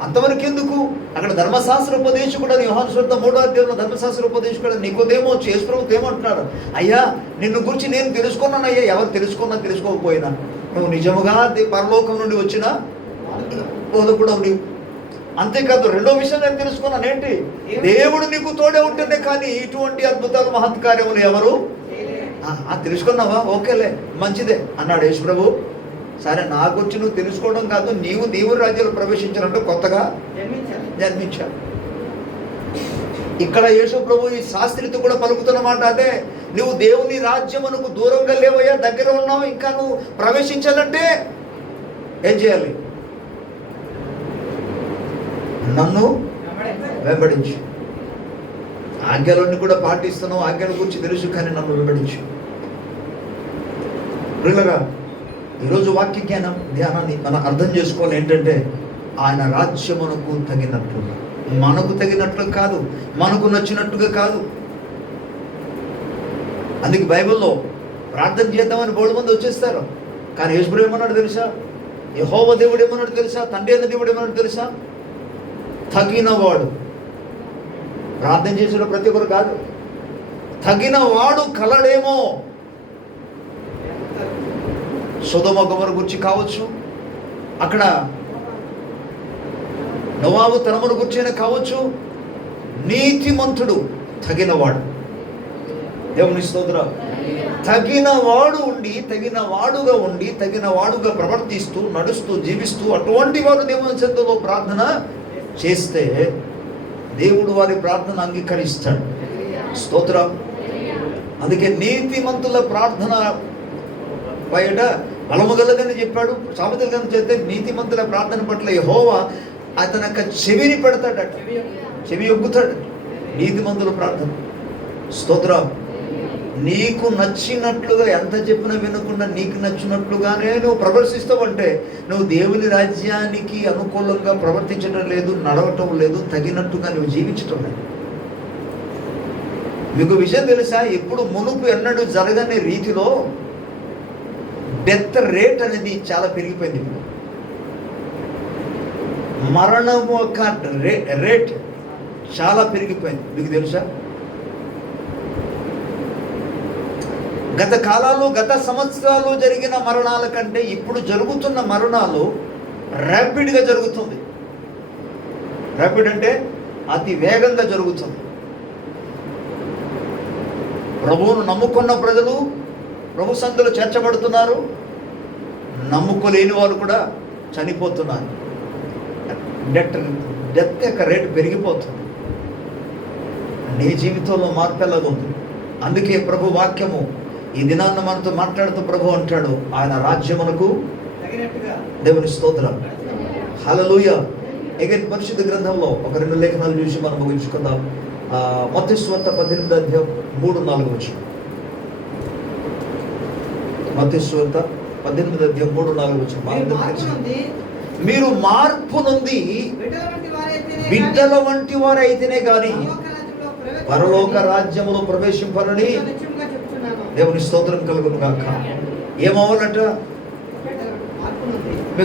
అంతవరకు ఎందుకు? అక్కడ ధర్మశాస్త్ర ఉపదేశకుడు యోహాను సువార్త 3వ అధ్యాయంలో ధర్మశాస్త్ర ఉపదేశకుడు నికోదేమో యేసు ప్రభువుతో ఏమంటున్నాడు? అయ్యా, నిన్ను గురించి నేను తెలుసుకున్నాను. అయ్యా, ఎవరు తెలుసుకున్నా తెలుసుకోకపోయినా నువ్వు నిజముగా పరలోకం నుండి వచ్చిన బోధకుడు నీవు. అంతేకాదు, రెండో విషయం నేను తెలుసుకున్నాను. ఏంటి? దేవుడు నీకు తోడే ఉంటేనే కానీ ఇటువంటి అద్భుతాలు మహత్కార్యములు ఎవరు తెలుసుకున్నావా? ఓకేలే, మంచిదే అన్నాడు యేసు ప్రభు. సరే, నాకు వచ్చి నువ్వు తెలుసుకోవడం కాదు, నీవు దేవుని రాజ్యంలో ప్రవేశించాలంటే కొత్తగా జన్మించావు. ఇక్కడ యేసు ప్రభు ఈ శాస్త్రితో కూడా పలుకుతున్నమాట అదే. నువ్వు దేవుని రాజ్యమునకు దూరంగా లేవయ్యా, దగ్గర ఉన్నావు. ఇంకా నువ్వు ప్రవేశించాలంటే ఏం చేయాలి? నన్ను వెంబడించు. ఆజ్ఞలన్నీ కూడా పాటిస్తున్నావు, ఆజ్ఞల గురించి తెలుసు, కానీ నన్ను వెంబడించు. ప్రియులారా, ఈరోజు వాక్య ధ్యానాన్ని మనం అర్థం చేసుకోవాలి. ఏంటంటే ఆయన రాజ్యమునకు తగినట్లుగా, మనకు తగినట్లు కాదు, మనకు నచ్చినట్టుగా కాదు. అందుకే బైబిల్లో ప్రార్థన చేద్దామని బోడు మంది వచ్చేస్తారు. కానీ యేసు ప్రభు ఏమన్నాడు తెలుసా? యెహోవా దేవుడు ఏమన్నాడు తెలుసా? తండ్రి అయిన దేవుడు ఏమన్నాడు తెలుసా? తగినవాడు. ప్రార్థన చేసిన ప్రతి ఒక్కరు కాదు, తగిన వాడు కలడేమో. సొదొమ గొమొర్రా గురించి కావచ్చు, అక్కడ నోవాహు తరమును గురించైనా కావచ్చు, నీతిమంతుడు తగినవాడు. దేవుని స్తోత్రం. తగిన వాడు ఉండి, తగిన వాడుగా ఉండి, తగిన వాడుగా ప్రవర్తిస్తూ, నడుస్తూ, జీవిస్తూ అటువంటి వాడు దేవుని సన్నిధిలో ప్రార్థన చేస్తే దేవుడు వారి ప్రార్థన అంగీకరిస్తాడు. స్తోత్రం. అందుకే నీతిమంతుల ప్రార్థన బయట బలము గలదని చెప్పాడు. సామెతల గ్రంథం చేస్తే నీతిమంతుల ప్రార్థన పట్ల యెహోవా అతని యొక్క చెవిని పెడతాడట, చెవి ఒగ్గుతాడు నీతిమంతుల ప్రార్థన. స్తోత్రం. నీకు నచ్చినట్లుగా ఎంత చెప్పినా వినకుండా నీకు నచ్చినట్లుగానే నువ్వు ప్రవర్తిస్తావంటే నువ్వు దేవుని రాజ్యానికి అనుకూలంగా ప్రవర్తించడం లేదు, నడవటం లేదు, తగినట్టుగా నువ్వు జీవించటం లేదు. మీకు విషయం తెలుసా? ఎప్పుడు మునుపు ఎన్నడూ జరగని రీతిలో డెత్ రేట్ అనేది చాలా పెరిగిపోయింది. ఇప్పుడు మరణము యొక్క రేట్ చాలా పెరిగిపోయింది. మీకు తెలుసా? గత కాలాలు, గత సంవత్సరాలు జరిగిన మరణాల కంటే ఇప్పుడు జరుగుతున్న మరణాలు ర్యాపిడ్గా జరుగుతుంది. ర్యాపిడ్ అంటే అతి వేగంగా జరుగుతుంది. ప్రభువును నమ్ముకున్న ప్రజలు ప్రభు సందులో చేర్చబడుతున్నారు, నమ్ముకోలేని వారు కూడా చనిపోతున్నారు. డెత్ యొక్క రేటు పెరిగిపోతుంది. నీ జీవితంలో మార్పు ఎలాగుంది? అందుకే ప్రభు వాక్యము ఈ దినాన్న మనతో మాట్లాడుతూ ప్రభు అంటాడు, ఆయన రాజ్యమునకు దేవుని స్తోత్రం. హల్లెలూయా. ఎగైన్ పరిశుద్ధ గ్రంథంలో ఒక 2 లేఖనాలు చూసి మనం ముగించుకుందాం. మత్తయి సువార్త 18వ అధ్యాయం 3-4 వచనం. మత్తయి సువార్త 18వ అధ్యాయం 3-4 వచనం. మీరు మార్పు నొంది బిడ్డల వంటి వారైతేనే గాని పరలోక రాజ్యములో ప్రవేశింపరని దేవుని స్తోత్రం కలుగును గాక. ఏమవ్వాలట?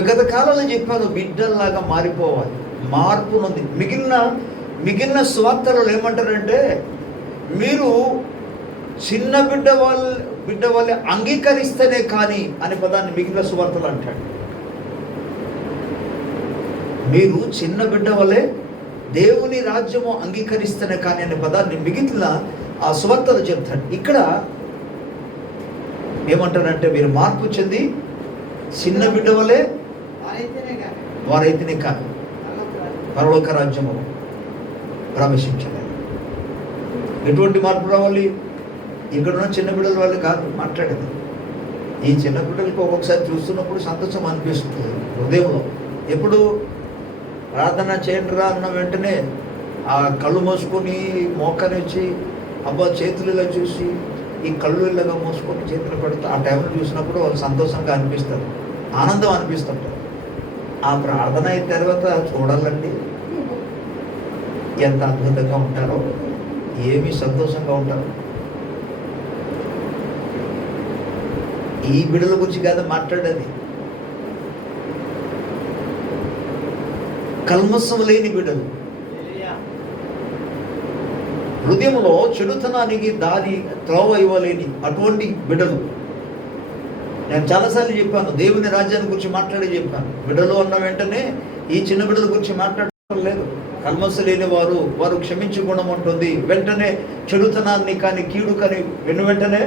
గత కాలంలో చెప్పాను, బిడ్డల్లాగా మారిపోవాలి, మార్పు నొంది. మిగిలిన స్వార్థలు ఏమంటారంటే మీరు చిన్న బిడ్డ వాళ్ళే అంగీకరిస్తేనే కానీ అనే పదాన్ని మిగిలిన సువార్తలు అంటాడు. మీరు చిన్న బిడ్డ వల్లే దేవుని రాజ్యము అంగీకరిస్తేనే కానీ అనే పదాన్ని మిగిలిన ఆ సువార్తలు చెప్తాడు. ఇక్కడ ఏమంటారంటే మీరు మార్పు చెంది చిన్న బిడ్డ వల్లే వారైతేనే కానీ పరలోక రాజ్యము ప్రవేశించలేదు. ఎటువంటి మార్పు రావాలి? ఇక్కడున్న చిన్న బిడ్డల వాళ్ళు కాదు మాట్లాడేది. ఈ చిన్న బిడ్డలకు ఒక్కొక్కసారి చూస్తున్నప్పుడు సంతోషం అనిపిస్తుంది హృదయంలో. ఎప్పుడు ప్రార్థన చేయండి రా అన్న వెంటనే ఆ కళ్ళు మూసుకొని మోకరించి అబ్బా చేతులు ఇలా చూసి ఈ కళ్ళు ఇళ్ళగా మోసుకొని చేతులు పెడుతూ ఆ టైంలో చూసినప్పుడు వాళ్ళు సంతోషంగా అనిపిస్తారు, ఆనందం అనిపిస్తుంటారు. ఆ ప్రార్థన అయిన తర్వాత చూడాలండి ఎంత అద్భుతంగా ఉంటారో, ఏమి సంతోషంగా ఉంటారో. ఈ బిడ్డల గురించి కాదు మాట్లాడేది, కల్మసం లేని బిడ్డలు, హృదయంలో చెడుతనానికి దారి త్రోవ ఇవ్వలేని అటువంటి బిడ్డలు. నేను చాలాసార్లు చెప్పాను, దేవుని రాజ్యాన్ని గురించి మాట్లాడి చెప్పాను. బిడ్డలు అన్న వెంటనే ఈ చిన్న బిడ్డల గురించి మాట్లాడటం లేదు. కల్మస లేని వారు క్షమించే గుణం ఉంటుంది. వెంటనే చెడుతనాన్ని కానీ కీడు కానీ వెంటనే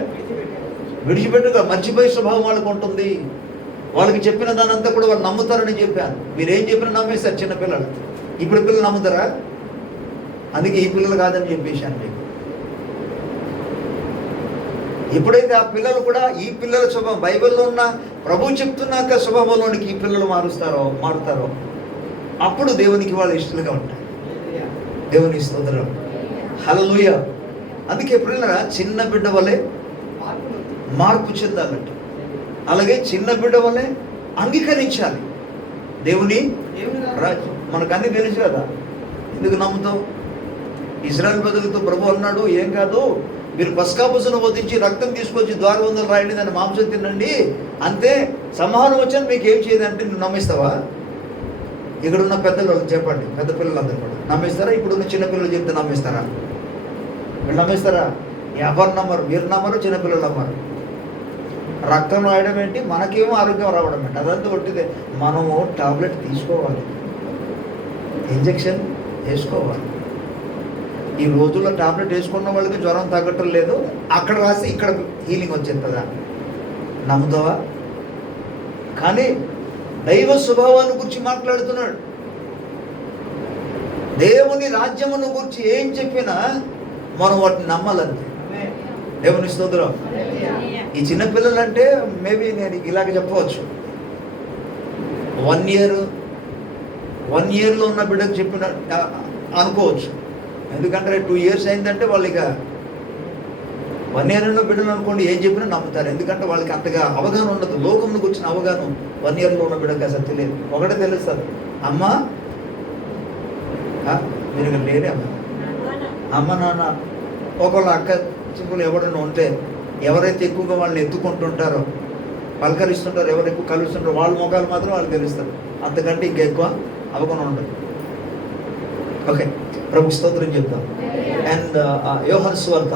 విడిచిపెట్టుగా మర్చిపోయే స్వభావం వాళ్ళకు ఉంటుంది. వాళ్ళకి చెప్పిన దానంతా కూడా వాళ్ళు నమ్ముతారని చెప్పాను. మీరేం చెప్పినా నమ్మేశారు చిన్నపిల్లలు. ఇప్పుడు పిల్లలు నమ్ముతారా? అందుకే ఈ పిల్లలు కాదని చెప్పేశాను మీకు. ఎప్పుడైతే ఆ పిల్లలు కూడా ఈ పిల్లల స్వభావం బైబిల్లో ఉన్న ప్రభు చెప్తున్నాక స్వభావంలోనికి ఈ పిల్లలు మారుతారో అప్పుడు దేవునికి వాళ్ళు ఇష్టలుగా ఉంటారు. దేవుని స్తోత్రం, హల్లెలూయా. అందుకే పిల్లల చిన్న బిడ్డ వలె మార్పు చెందాలంట. అలాగే చిన్న బిడ్డ వలె అంగీకరించాలి దేవుని రాజ్యం. మనకు అన్ని తెలుసు కదా, ఎందుకు నమ్ముతావు? ఇశ్రాయేలు ప్రజలతో ప్రభు అన్నాడు, ఏం కాదు, మీరు పస్కా పశువును వధించి రక్తం తీసుకొచ్చి ద్వారబంధాలు రాయండి, దాన్ని మాంసం తినండి, అంతే, సంహారం వచ్చాను మీకు ఏం చేయదంటే నువ్వు నమ్మిస్తావా? ఇక్కడ ఉన్న పెద్దలు చెప్పండి, పెద్ద పిల్లలందరూ కూడా నమ్మిస్తారా? ఇప్పుడున్న చిన్నపిల్లలు చెప్తే నమ్మిస్తారా? వీళ్ళు నమ్మిస్తారా? ఎవరు నమ్మరు, మీరు నమ్మరు, చిన్నపిల్లలు నమ్మరు. రక్తం రాయడం ఏంటి, మనకేమో ఆరోగ్యం రావడం ఏంటి, అదంతా ఒట్టిదే. మనము టాబ్లెట్ తీసుకోవాలి, ఇంజెక్షన్ వేసుకోవాలి. ఈ రోజుల్లో టాబ్లెట్ వేసుకున్న వాళ్ళకి జ్వరం తగ్గటం లేదు, అక్కడ రాసి ఇక్కడ హీలింగ్ వచ్చేస్తుందా? నమ్ముతావా? కానీ దైవ స్వభావాన్ని గురించి మాట్లాడుతున్నాడు. దేవుని రాజ్యమును గురించి ఏం చెప్పినా మనం వాటిని నమ్మాలంతే. దేవుని స్తోత్రం. ఈ చిన్నపిల్లలు అంటే మేబీ నేను ఇలాగ చెప్పవచ్చు, 1 ఇయర్లో ఉన్న బిడ్డకు చెప్పిన అనుకోవచ్చు. ఎందుకంటే 2 years అయిందంటే వాళ్ళు ఇక 1 yearలో బిడ్డలు అనుకోండి, ఏం చెప్పినా నమ్ముతారు. ఎందుకంటే వాళ్ళకి అంతగా అవగాహన ఉండదు, లోకంలో వచ్చిన అవగాహన 1 yearలో ఉన్న బిడ్డకి అసలు తెలియదు. ఒకటే తెలుస్తుంది, అమ్మ మీరు ఇక్కడ లేరే, అమ్మ నాన్న. ఒకళ్ళ అక్క చెప్పులు ఎవడన్నా ఉంటే ఎవరైతే ఎక్కువగా వాళ్ళని ఎత్తుకుంటుంటారో పలకరిస్తుంటారో, ఎవరు ఎక్కువ కలుస్తుంటారో వాళ్ళ ముఖాలు మాత్రం వాళ్ళు తెలుస్తారు, అంతకంటే ఇంకా ఎక్కువ అవగాహన ఉండదు. ఓకే, ప్రభు స్తోత్రం చెప్తాం. అండ్ యోహాను సువార్త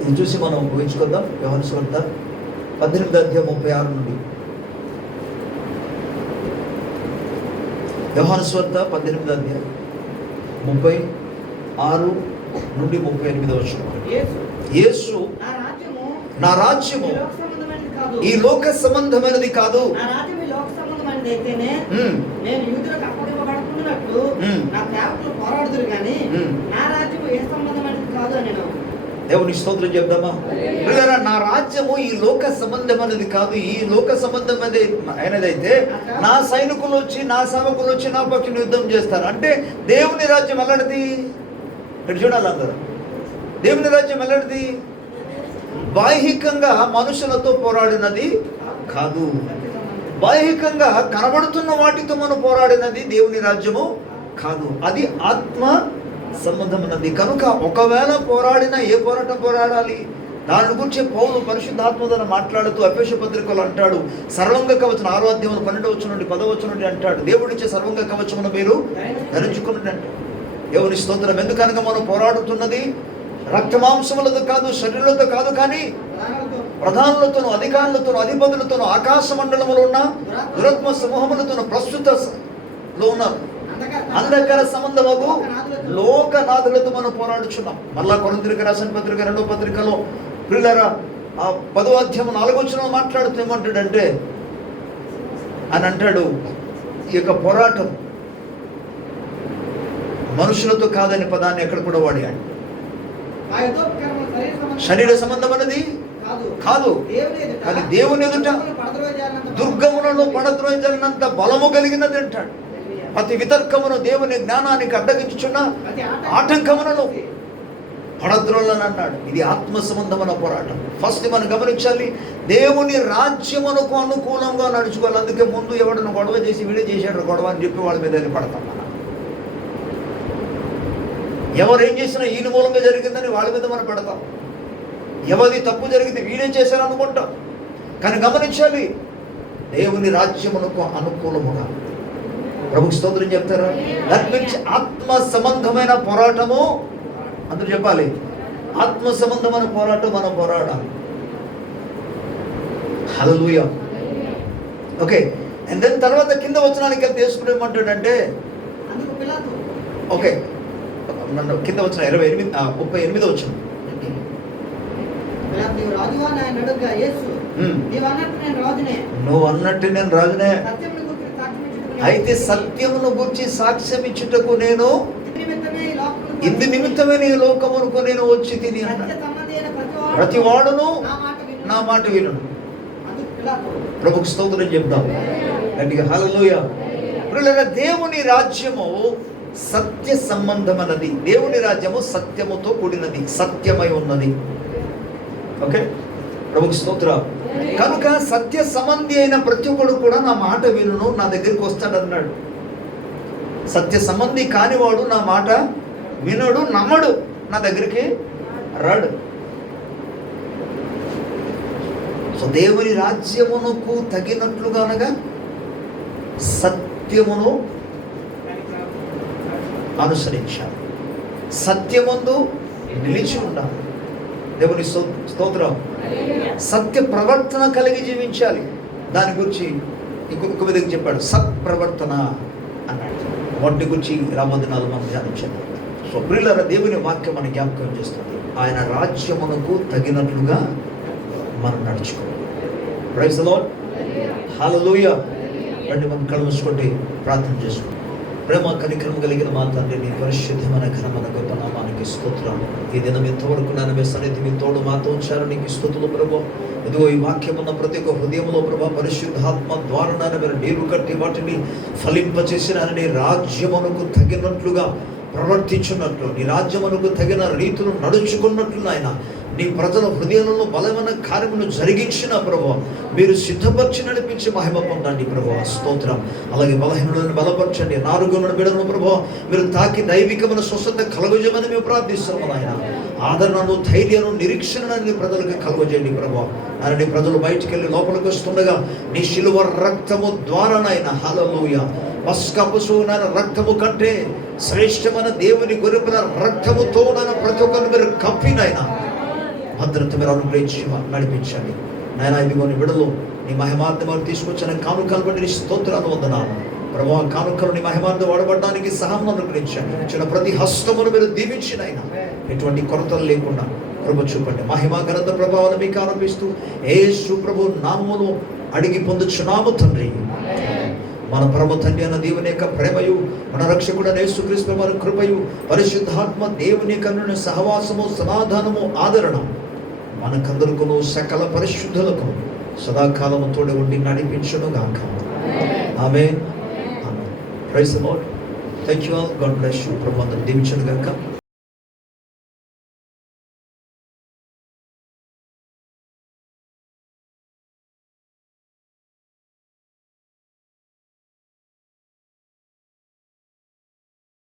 ఇది చూసి మనం ఊహించుకుందాం. యోహాను సువార్త 18:36 నుండి. యోహాను సువార్త 18:36 నుండి 38 వచనం. యేసు నా రాజ్యము ఈ లోక సంబంధమైనది కాదు. దేవుని స్తోత్రం చెప్దామా? నా రాజ్యము ఈ లోక సంబంధమైనది కాదు. ఈ లోక సంబంధమైనదైతే నా సైనికులు వచ్చి, నా సేవకులు వచ్చి నా పక్షుని యుద్ధం చేస్తారు. అంటే దేవుని రాజ్యం ఎలాంటిది? ఇక్కడ చూడాలి అందరూ. దేవుని రాజ్యం ఎలాంటిది? బాహ్యకంగా మనుషులతో పోరాడినది కాదు. బాహ్యకంగా కనబడుతున్న వాటితో మనం పోరాడినది దేవుని రాజ్యము కాదు. అది ఆత్మ సంబంధమైనది. కనుక ఒకవేళ పోరాడినా ఏ పోరాటం పోరాడాలి? దాని గురించి పౌలు పరిశుద్ధాత్మ ద్వారా మాట్లాడుతూ ఎఫెసీ పత్రికలో అంటాడు, సర్వంగ కవచం 6వ అధ్యాయం 12వ నుండి 10వ నుండి అంటాడు, దేవుడిచ్చే సర్వంగ కవచమును మీరు ధరించుకున్నట్టు అంటాడు. దేవుని స్తోత్రం. ఎందుకనగా మనం పోరాడుతున్నది రక్తమాంసములతో కాదు, శరీరులతో కాదు, కానీ ప్రధానులతోనూ, అధికారులతోనూ, అధిపతులతోనూ, ఆకాశ మండలములో ఉన్న దురాత్మ సమూహములతోనూ, ప్రస్తుతలో ఉన్న అంధకార సంబంధము లోకనాథులతో మనం పోరాడుచున్నాం. మళ్ళా కొరింథీయులకు రాసిన పత్రిక 2వ పత్రికలో ప్రియులారా 10వ అధ్యాయం 4వ వచనంలో మాట్లాడుతూ ఏమంటాడంటే అని అంటాడు, ఈ యొక్క పోరాటం మనుషులతో కాదని పదాన్ని ఎక్కడ కూడా వాడాడు. శరీర సంబంధమైనది కాదు, కానీ దేవుని ఎదుట దుర్గములను పడద్రోయజాలనంత బలము కలిగినది అంటాడు. ప్రతి వితర్కమును, దేవుని జ్ఞానానికి అడ్డగించుచున్న ఆటంకములను పడద్రోలని అన్నాడు. ఇది ఆత్మ సంబంధమైన పోరాటం. ఫస్ట్ మనం గమనించాలి, దేవుని రాజ్యమునకు అనుకూలంగా నడుచుకోవాలి. అందుకే ముందు ఎవడన్నా గొడవ చేసి వీడే చేశాడు గొడవ అని చెప్పి వాళ్ళ మీద పడతాం మనం. ఎవరేం చేసినా ఈయన మూలంగా జరిగిందని వాళ్ళ మీద మనం పెడతాం. ఎవరిది తప్పు జరిగింది వీడే చేశారు అనుకుంటాం. కానీ గమనించాలి, దేవుని రాజ్యమునకు అనుకూలముగా. ప్రభుకి స్తోత్రం చెప్తారా? దట్ మీన్స్ ఆత్మ సంబంధమైన పోరాటము. అందరూ చెప్పాలి, ఆత్మ సంబంధమైన పోరాటం మనం పోరాడాలి. హల్లెలూయా. ఓకే, అండ్ దెన్ తర్వాత కింద వచనానికి వెళ్తే యేసు ఏమంటాడంటే, అందుకు పిలాతు, ఓకే నన్ను కింద వచ్చిన 38 వచ్చిన పిలాతు, నీవు రాజువా అని ఆయన అడుగగా యేసు, నీవు అన్నట్టు నేను రాజునే. నువ్వు అన్నట్టు నేను రాజునే. సత్యమును గురించి సాక్ష్యమిచ్చుటకు అయితే సత్యమును గురించి సాక్ష్యం ఇచ్చుటకు నేను ఇందు నిమిత్తమే నీ లోకమునకు నేను వచ్చి తిని అన్నాడు. ప్రతి వాడును నా మాట వినును. ప్రభుకు స్తోత్రం చెప్తాం గట్టిగా. హల్లెలూయా. ప్రియులారా, దేవుని రాజ్యము సత్య సంబంధమైనది. దేవుని రాజ్యము సత్యముతో కూడినది, సత్యమై ఉన్నది. ఓకే, ప్రభుకు స్తోత్రం. కనుక సత్య సంబంధి అయిన ప్రతి ఒక్కడు కూడా నా మాట వినును, నా దగ్గరికి వస్తాడన్నాడు. సత్య సంబంధి కానివాడు నా మాట వినడు, నమ్మడు, నా దగ్గరికి రాడు. సో దేవుని రాజ్యమునకు తగినట్లుగా అనగా సత్యమును అనుసరించాలి, సత్యమందు నిలిచి ఉండాలి. దేవుని స్తోత్రం. సత్య ప్రవర్తన కలిగి జీవించాలి. దాని గురించి ఇంకొక విధంగా చెప్పాడు, సత్ప్రవర్తన అన్నాడు. వాటి గురించి రాబోదినాలు మనం ధ్యానించాలి. సో ప్రియులారా, దేవుని వాక్యం మన జ్ఞాపకం చేస్తుంది, ఆయన రాజ్యమునకు తగినట్లుగా మనం నడుచుకోవాలి. Praise the lord. హల్లెలూయా. రండి మనం కళ్ళు మూసుకుంటే ప్రార్థన చేసుకుంటాం. ప్రేమ కనికరం కలిగిన మా తండ్రి, నీ పరిశుద్ధమైన ఘనమైన గొప్ప నామానికి స్తోత్రాలు. ఈ దినం ఇంతవరకు నన్ను మీ సన్నిధి మీ తోడు మాతో ఉంచారు, నీకు స్తుతులు ప్రభు. ఇదిగో ఈ వాక్యం ఉన్న ప్రతి ఒక్క హృదయంలో ప్రభా పరిశుద్ధాత్మ ద్వారా నాన్న మీరు నీరు కట్టి వాటిని ఫలింపచేసిన నీ రాజ్యమునకు తగినట్లుగా ప్రవర్తించున్నట్లు, నీ రాజ్యమునకు తగిన రీతులు నడుచుకున్నట్లు నాయన నీ ప్రజల హృదయంలో బలమైన కార్యములు జరిగించిన ప్రభువా మీరు సిద్ధపరిచి నడిపించి మహిమ పొందండి ప్రభువా. స్తోత్రం. అలాగే బలహీనులను బలపరచండి, నారుగున్న బిడ్డలను ప్రభువా మీరు తాకి దైవికమైన స్వస్థత కలుగజేయమని మేము ప్రార్థిస్తున్నాము నాయన. ఆదరణను, ధైర్యను, నిరీక్షణను నీ ప్రజలకు కలుగజేయండి ప్రభువా. ఆయన నీ ప్రజలు బయటికి వెళ్ళి లోపలికి వస్తుండగా నీ శిలువ రక్తము ద్వారానైనా హల్లెలూయా పస్కా పశువు రక్తము కంటే శ్రేష్టమైన దేవుని గొర్రెపిల్ల రక్తముతో ప్రతి ఒక్కరిని మీరు కప్పినైనా భద్రత మీరు అనుగ్రహించి నడిపించండి నాయన. ఇదిగోని విడలు నీ మహిమార్థం తీసుకొచ్చిన కానుకలు బట్టి నీ స్తోత్రాలు వందనాలు ప్రభువా. కానుకలు నీ మహిమార్థం వాడబడడానికి సహాయం అనుగ్రహించండి. ఇచ్చిన ప్రతి హస్తమును మీరు దీవించినైనా ఎటువంటి కొరతలు లేకుండా కృప చూపండి. మహిమ ఘనత ప్రభావాలు మీకు ఆరోపిస్తూ యేసు ప్రభు నామమును అడిగి పొందుచున్నాము తండ్రి. మన పరమ తండ్రి అన్న దేవుని యొక్క ప్రేమయు, మన రక్షకుడైన యేసుక్రీస్తు వారి కృపయు, పరిశుద్ధాత్మ దేవుని కన్నుని సహవాసము, సమాధానము, ఆదరణ మనకందరుకును సకల పరిశుద్ధులకు సదాకాలము తోడు ఉండి నడిపించును గాక. Amen. Amen. Praise the lord. Thank you all. God bless you. ప్రభువు దీవించును గాక.